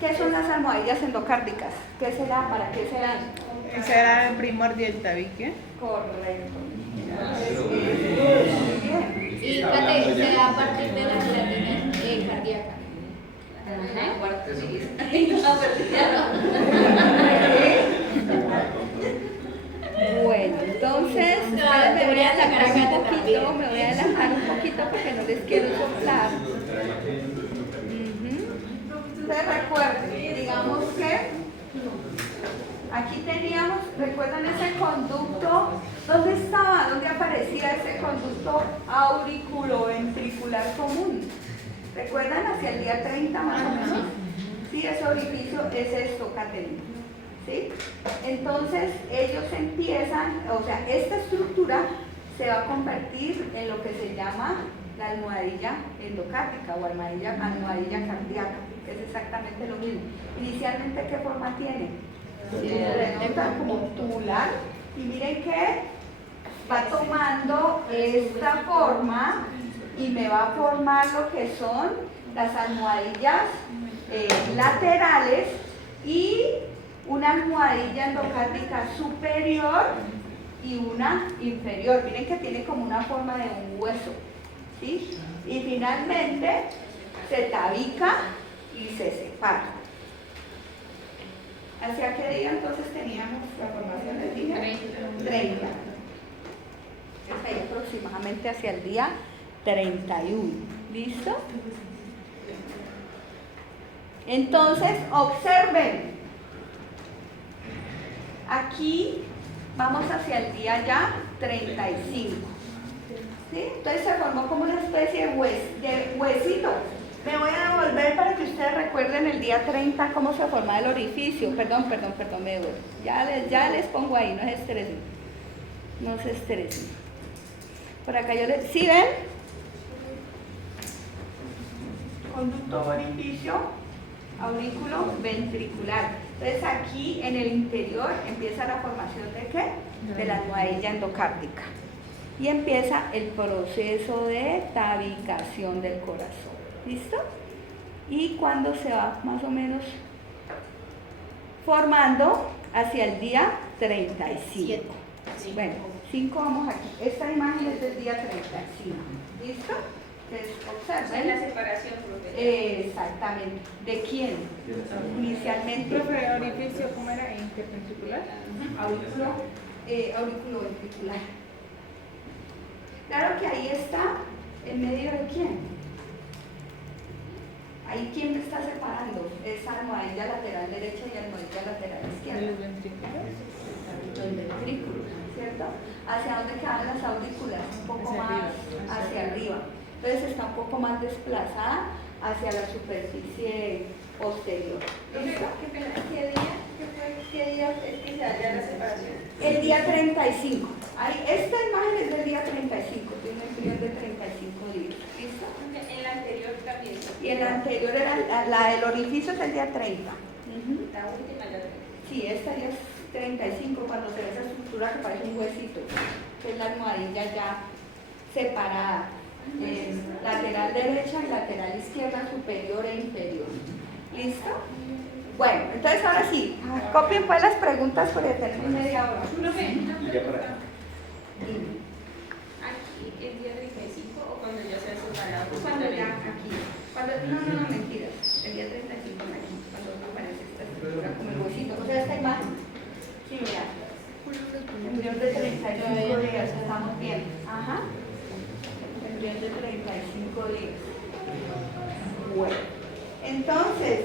¿Qué son las almohadillas endocárdicas? ¿Qué será? ¿Para qué serán? Ese era el primordial tabique. Correcto. Y Kate, se da a partir de la gelatina cardíaca. Bueno, entonces me voy a adelantar un poquito porque no les quiero soplar. Ustedes recuerden, digamos que aquí teníamos, ¿recuerdan ese conducto? ¿Dónde estaba? ¿Dónde aparecía ese conducto auriculoventricular común? ¿Recuerdan? Hacia el día 30 más o menos. Sí, ese orificio es esto, Caterina. ¿Sí? Entonces ellos empiezan, o sea, esta estructura se va a convertir en lo que se llama la almohadilla endocárdica o almohadilla cardíaca, que es exactamente lo mismo. Inicialmente, ¿qué forma tiene? Redonda, como tubular, y miren que va tomando esta forma y me va a formar lo que son las almohadillas laterales y una almohadilla endocárdica superior y una inferior. Miren que tiene como una forma de un hueso, ¿sí? Y finalmente se tabica y se separa. ¿Hacia qué día entonces teníamos la formación del día? 30. Es ahí aproximadamente hacia el día 31. ¿Listo? Entonces, observen. Aquí vamos hacia el día ya 35. ¿Sí? Entonces se formó como una especie de huesito. Me voy a devolver para que ustedes recuerden el día 30 cómo se forma el orificio. Perdón, me devuelvo. Ya les pongo ahí, no se estresen. No se estresen. Por acá yo les... ¿Sí ven? Conducto orificio, aurículo ventricular. Entonces aquí en el interior empieza la formación de ¿qué? De la almohadilla endocárdica. Y empieza el proceso de tabicación del corazón. ¿Listo? Y cuando se va más o menos formando hacia el día 35. Bueno, 5 vamos aquí. Esta imagen es del día 35. ¿Listo? Entonces, observen. Es la separación, profe. Exactamente. ¿De quién? Inicialmente. Profe, orificio, ¿cómo era? Interventricular. Auriculoventricular. Claro que ahí está en medio de quién. Ahí quién me está separando. Esa almohadilla lateral derecha y almohadilla lateral izquierda. Los ventrículos. Los ventrículos, ¿cierto? ¿Hacia dónde quedan las aurículas? Un poco Hacia más arriba. hacia arriba. Entonces está un poco más desplazada hacia la superficie posterior. ¿Listo? ¿Qué día es que se halla la separación? El día 35. Ahí, esta imagen es del día 35, tiene un periodo de 35 días. ¿Listo? En la anterior también. Y el anterior era la del orificio, es el día 30. Ujú. La última, la de... Sí, esta ya es 35 cuando se ve esa estructura que parece un huesito, que es la almohadilla ya separada, lateral derecha y lateral izquierda, superior e inferior. ¿Listo? Bueno, entonces ahora sí, copien pues las preguntas porque tenemos media hora. Profe, Y ya para acá. Dime. aquí el día 35 o cuando ya se ha separado. Cuando ya aquí, no, mentiras, el día 35 aquí, cuando aparece esta estructura como el huesito, o sea, esta imagen. Sí, mira. Embrión de 35 días, estamos bien. Ajá. Embrión de 35 días. Bueno, entonces,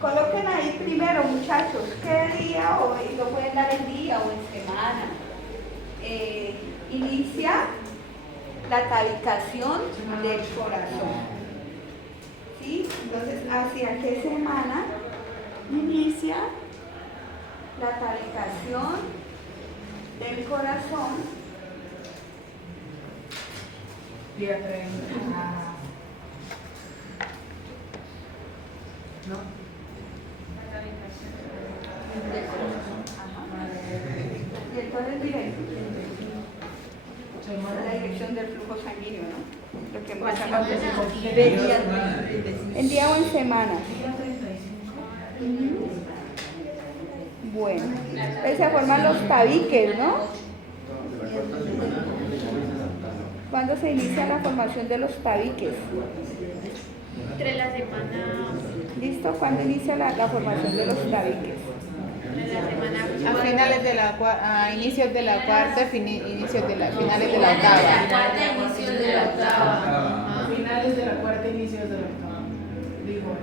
coloquen ahí primero, muchachos, ¿qué día hoy? Lo pueden dar en día o en semana. Inicia la tabicación del corazón. ¿Sí? Entonces, ¿hacia qué semana inicia la tabicación del corazón? Día 30. ¿No? Del corazón. Ajá. Y entonces, miren, la dirección del flujo sanguíneo, ¿no? Lo que hemos hablado en día o en semana. Día 35. Ujú. Bueno, entonces se forman los tabiques, ¿no? ¿Cuándo se inicia la formación de los tabiques? Entre la semana, ¿Listo? ¿Cuándo inicia la formación de los tabiques? A finales de a inicios de la cuarta, inicios de la finales de la octava. inicios de la octava. Finales de la cuarta, inicios de la octava. Digo,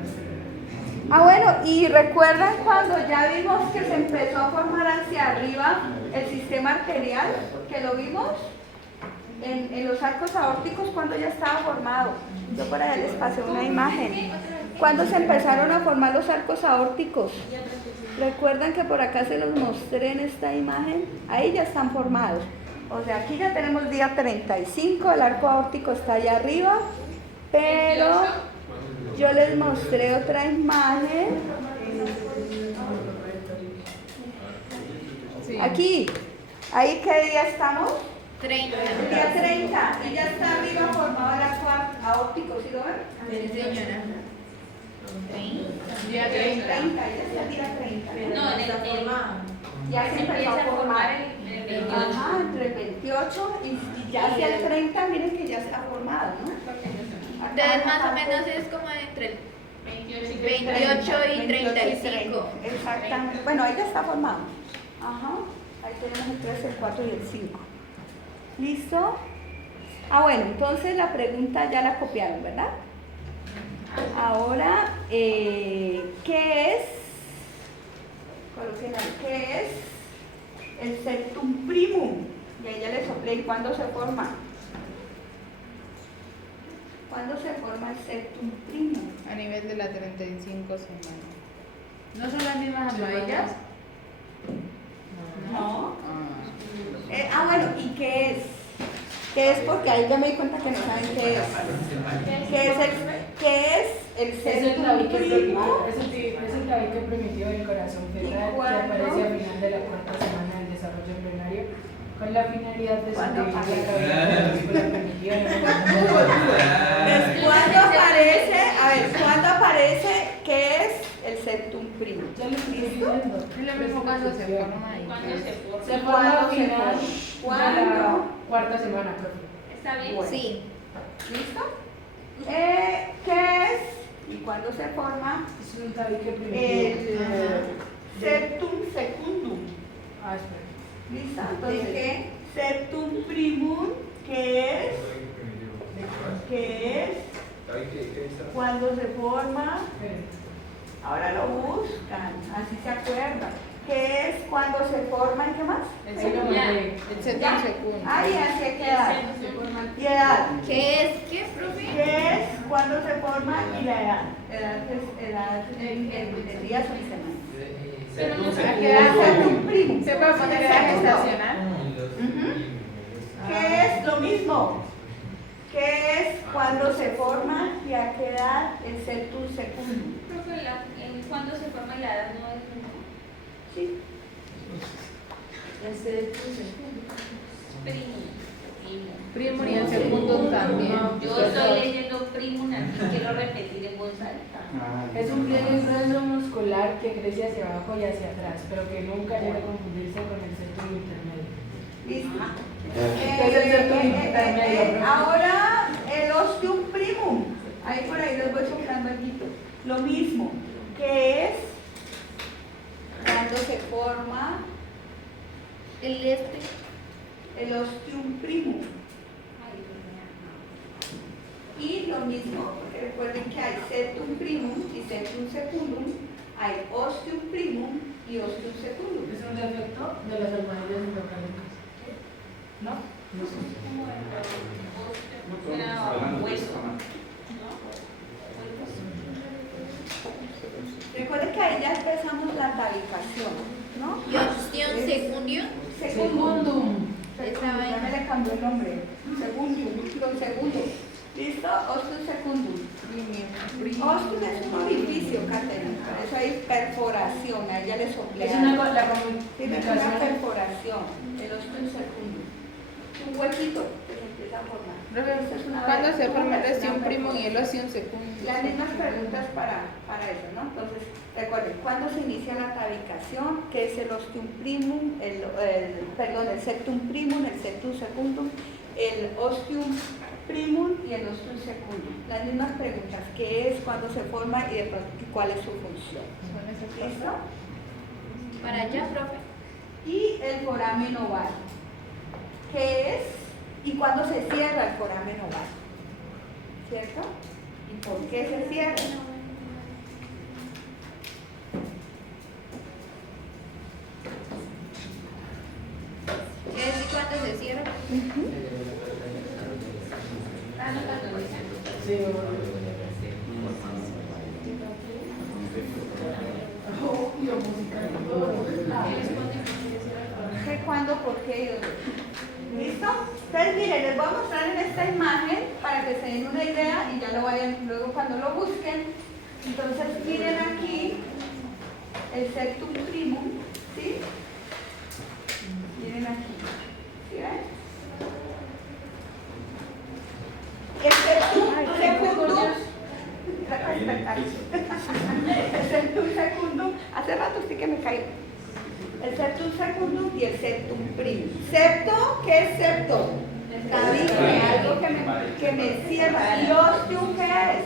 Ah, bueno, y recuerdan cuando ya vimos que se empezó a formar hacia arriba el sistema arterial, que lo vimos en los arcos aórticos cuando ya estaba formado. Yo por allá les pasé una imagen. ¿Cuándo se empezaron a formar los arcos aórticos? Recuerdan que por acá se los mostré en esta imagen. Ahí ya están formados. O sea, aquí ya tenemos día 35, el arco aórtico está allá arriba, pero yo les mostré otra imagen. Sí. Aquí, ¿ahí qué día estamos? 30. El día 30, y ya está arriba formado el arco aórtico, ¿sí lo ven? Sí, señora. Día 30, 30. ya está el día 30. No, en el Ya se empezó a formar. en el 28. Ajá, entre el 28 y ya hacia el 30, miren que ya se ha formado, ¿no? Entonces más o menos es como entre el 28 y 35. Exactamente. Bueno, ahí ya está formado. Ajá. Ahí tenemos el 3, el 4 y el 5. ¿Listo? Ah, bueno, entonces la pregunta ya la copiaron, ¿verdad? Ahora, ¿qué es? Coloquen ahí, ¿qué es el septum primum? Y ahí ya les soplé. ¿Y cuándo se forma? ¿Cuándo se forma el septum primum? A nivel de la 35 semanas. ¿no son las mismas almohadillas? No. Ah. Bueno, ¿y qué es? ¿Qué es? Porque ahí ya me di cuenta que no saben qué es. ¿Qué es el Es el septum tabique primum? primitivo, es el tabique primitivo del corazón fetal que cuándo? aparece a final de la cuarta semana del desarrollo embrionario con la finalidad de ¿Cuándo sustituir la gravedad muscular primitiva en el ¿Cuándo aparece? A ver, ¿cuándo aparece qué es el septum primum. Ya lo estoy ¿Listo? viendo. Es lo mismo cuando se forma y ¿Cuándo se forma? Se forma al final de ¿Cuándo? la cuarta semana, profe. ¿Está bien? Bueno. Sí. ¿Listo? ¿Qué es y cuándo se forma? Es un tabique El primitivo. septum secundum. Ah, espera. ¿Listo? Entonces, septum primum, ¿qué es? ¿Qué es? ¿Qué está? Cuando se forma, Espera. ahora lo buscan, así se acuerdan. ¿Qué es cuando se forma y qué más? el Ahí lo segundo. mandé. El septum segundo. Ahí, así hay que edad. ¿Y edad? ¿Qué es? ¿Qué, profe? ¿Qué es cuando se forma y la edad? Edad es edad en días o en semanas. Pero no ¿A se qué edad Septum primum. se puede poner edad gestacional? ¿Qué es lo mismo? ¿Qué es cuando se forma y a qué edad el septum secundum? Profe, ¿cuándo se forma la edad no es mismo? Sí. Primo. Primo y el segundo también. Yo estoy leyendo primo, aquí quiero repetir en voz alta. Es un pliegue grueso muscular que crece hacia abajo y hacia atrás, pero que nunca debe confundirse con el septum intermedio. ¿Listo? ¿Qué es el septum intermedio? Ahora el ostium primum. Ahí por ahí les voy soplando algo. Lo mismo, que es cuando se forma El el ostium primum. Y lo mismo, porque recuerden que hay septum primum y septum secundum, hay ostium primum y ostium secundum. Es un defecto de las almohadillas endocálicas. ¿No? Como el hueso. Recuerden que ahí ya empezamos la tabicación, ¿no? y ostión secundio. Secundum. Secundum, ya me le cambió el nombre. Secundum, lo segundo. ¿Listo? Ostium secundum. Ostium es un orificio, Caterina, por eso hay perforación, a ella le soplea. Es una la Tiene una comunicación. perforación, el ostium secundum. Un huequito que se empieza a formar. Esta es una ¿Cuándo se forma el es ostium una primum y el perforación. ostium segundo? Las mismas preguntas para eso, ¿no? Entonces, recuerden, ¿cuándo se inicia la tabicación? ¿Qué es el ostium primum? El septum primum, el septum secundum, el ostium primum y el ostium secundum. Las mismas preguntas, ¿qué es, cuándo se forma y de pronto cuál es su función? ¿Listo? Para allá, profe. Y el foramen oval, ¿qué es y cuándo se cierra el foramen oval? ¿Cierto? ¿Y por qué se cierra? ¿Qué es y cuándo se cierra? Sí, ¿Qué, cuándo, por qué y dónde? ¿Listo? Entonces, miren, les voy a mostrar en esta imagen para que se den una idea y ya lo vayan, luego cuando lo busquen. Entonces, miren aquí el septum primum, ¿sí? Miren aquí, ¿sí ven? El septum secundum, el septum secundum, hace rato sí que me caí. El septum secundum y el septum primum. ¿Septo? ¿Qué es septo? Tabique, algo que me cierra. ¿Y ostium qué es?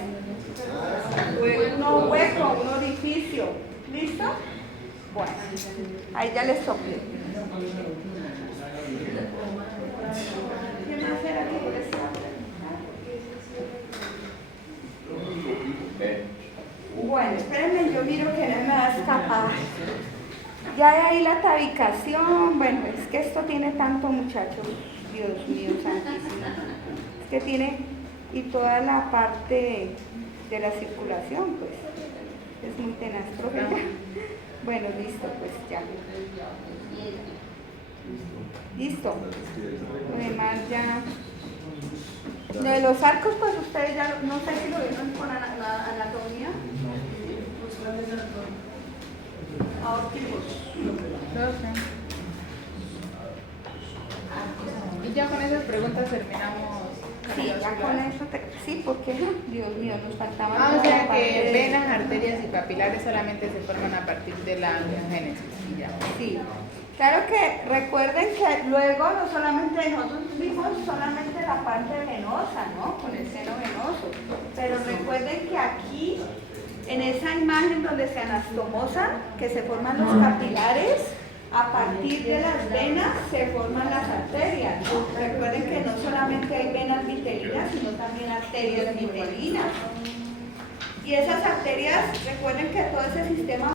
Un hueco, un orificio. ¿Listo? Bueno, ahí ya les soplé. ¿Qué más era que yo les iba a preguntar? Bueno, espérenme, yo miro que no me va a escapar. Ya de ahí la tabicación, bueno, es que esto tiene tanto, muchachos, Dios mío, santísimo. Es que tiene, y toda la parte de la circulación, pues, es muy tenaz, profe. Bueno, listo, pues ya. Listo. Lo demás ya. Lo de los arcos, pues ustedes ya, no sé si lo vieron con la anatomía. Ópticos. Y ya con esas preguntas terminamos Sí, ya con eso sí, porque Dios mío, nos faltaba. Ah, o toda sea la parte que de- venas, arterias y papilares solamente se forman a partir de la angiogénesis y ya. Sí, claro que recuerden que luego no solamente nosotros vimos solamente la parte venosa, ¿no? Con el seno venoso, pero recuerden que aquí, en esa imagen donde se anastomosan, que se forman los capilares, a partir de las venas se forman las arterias, ¿no? Recuerden que no solamente hay venas vitelinas, sino también arterias vitelinas. Y esas arterias, recuerden que todo ese sistema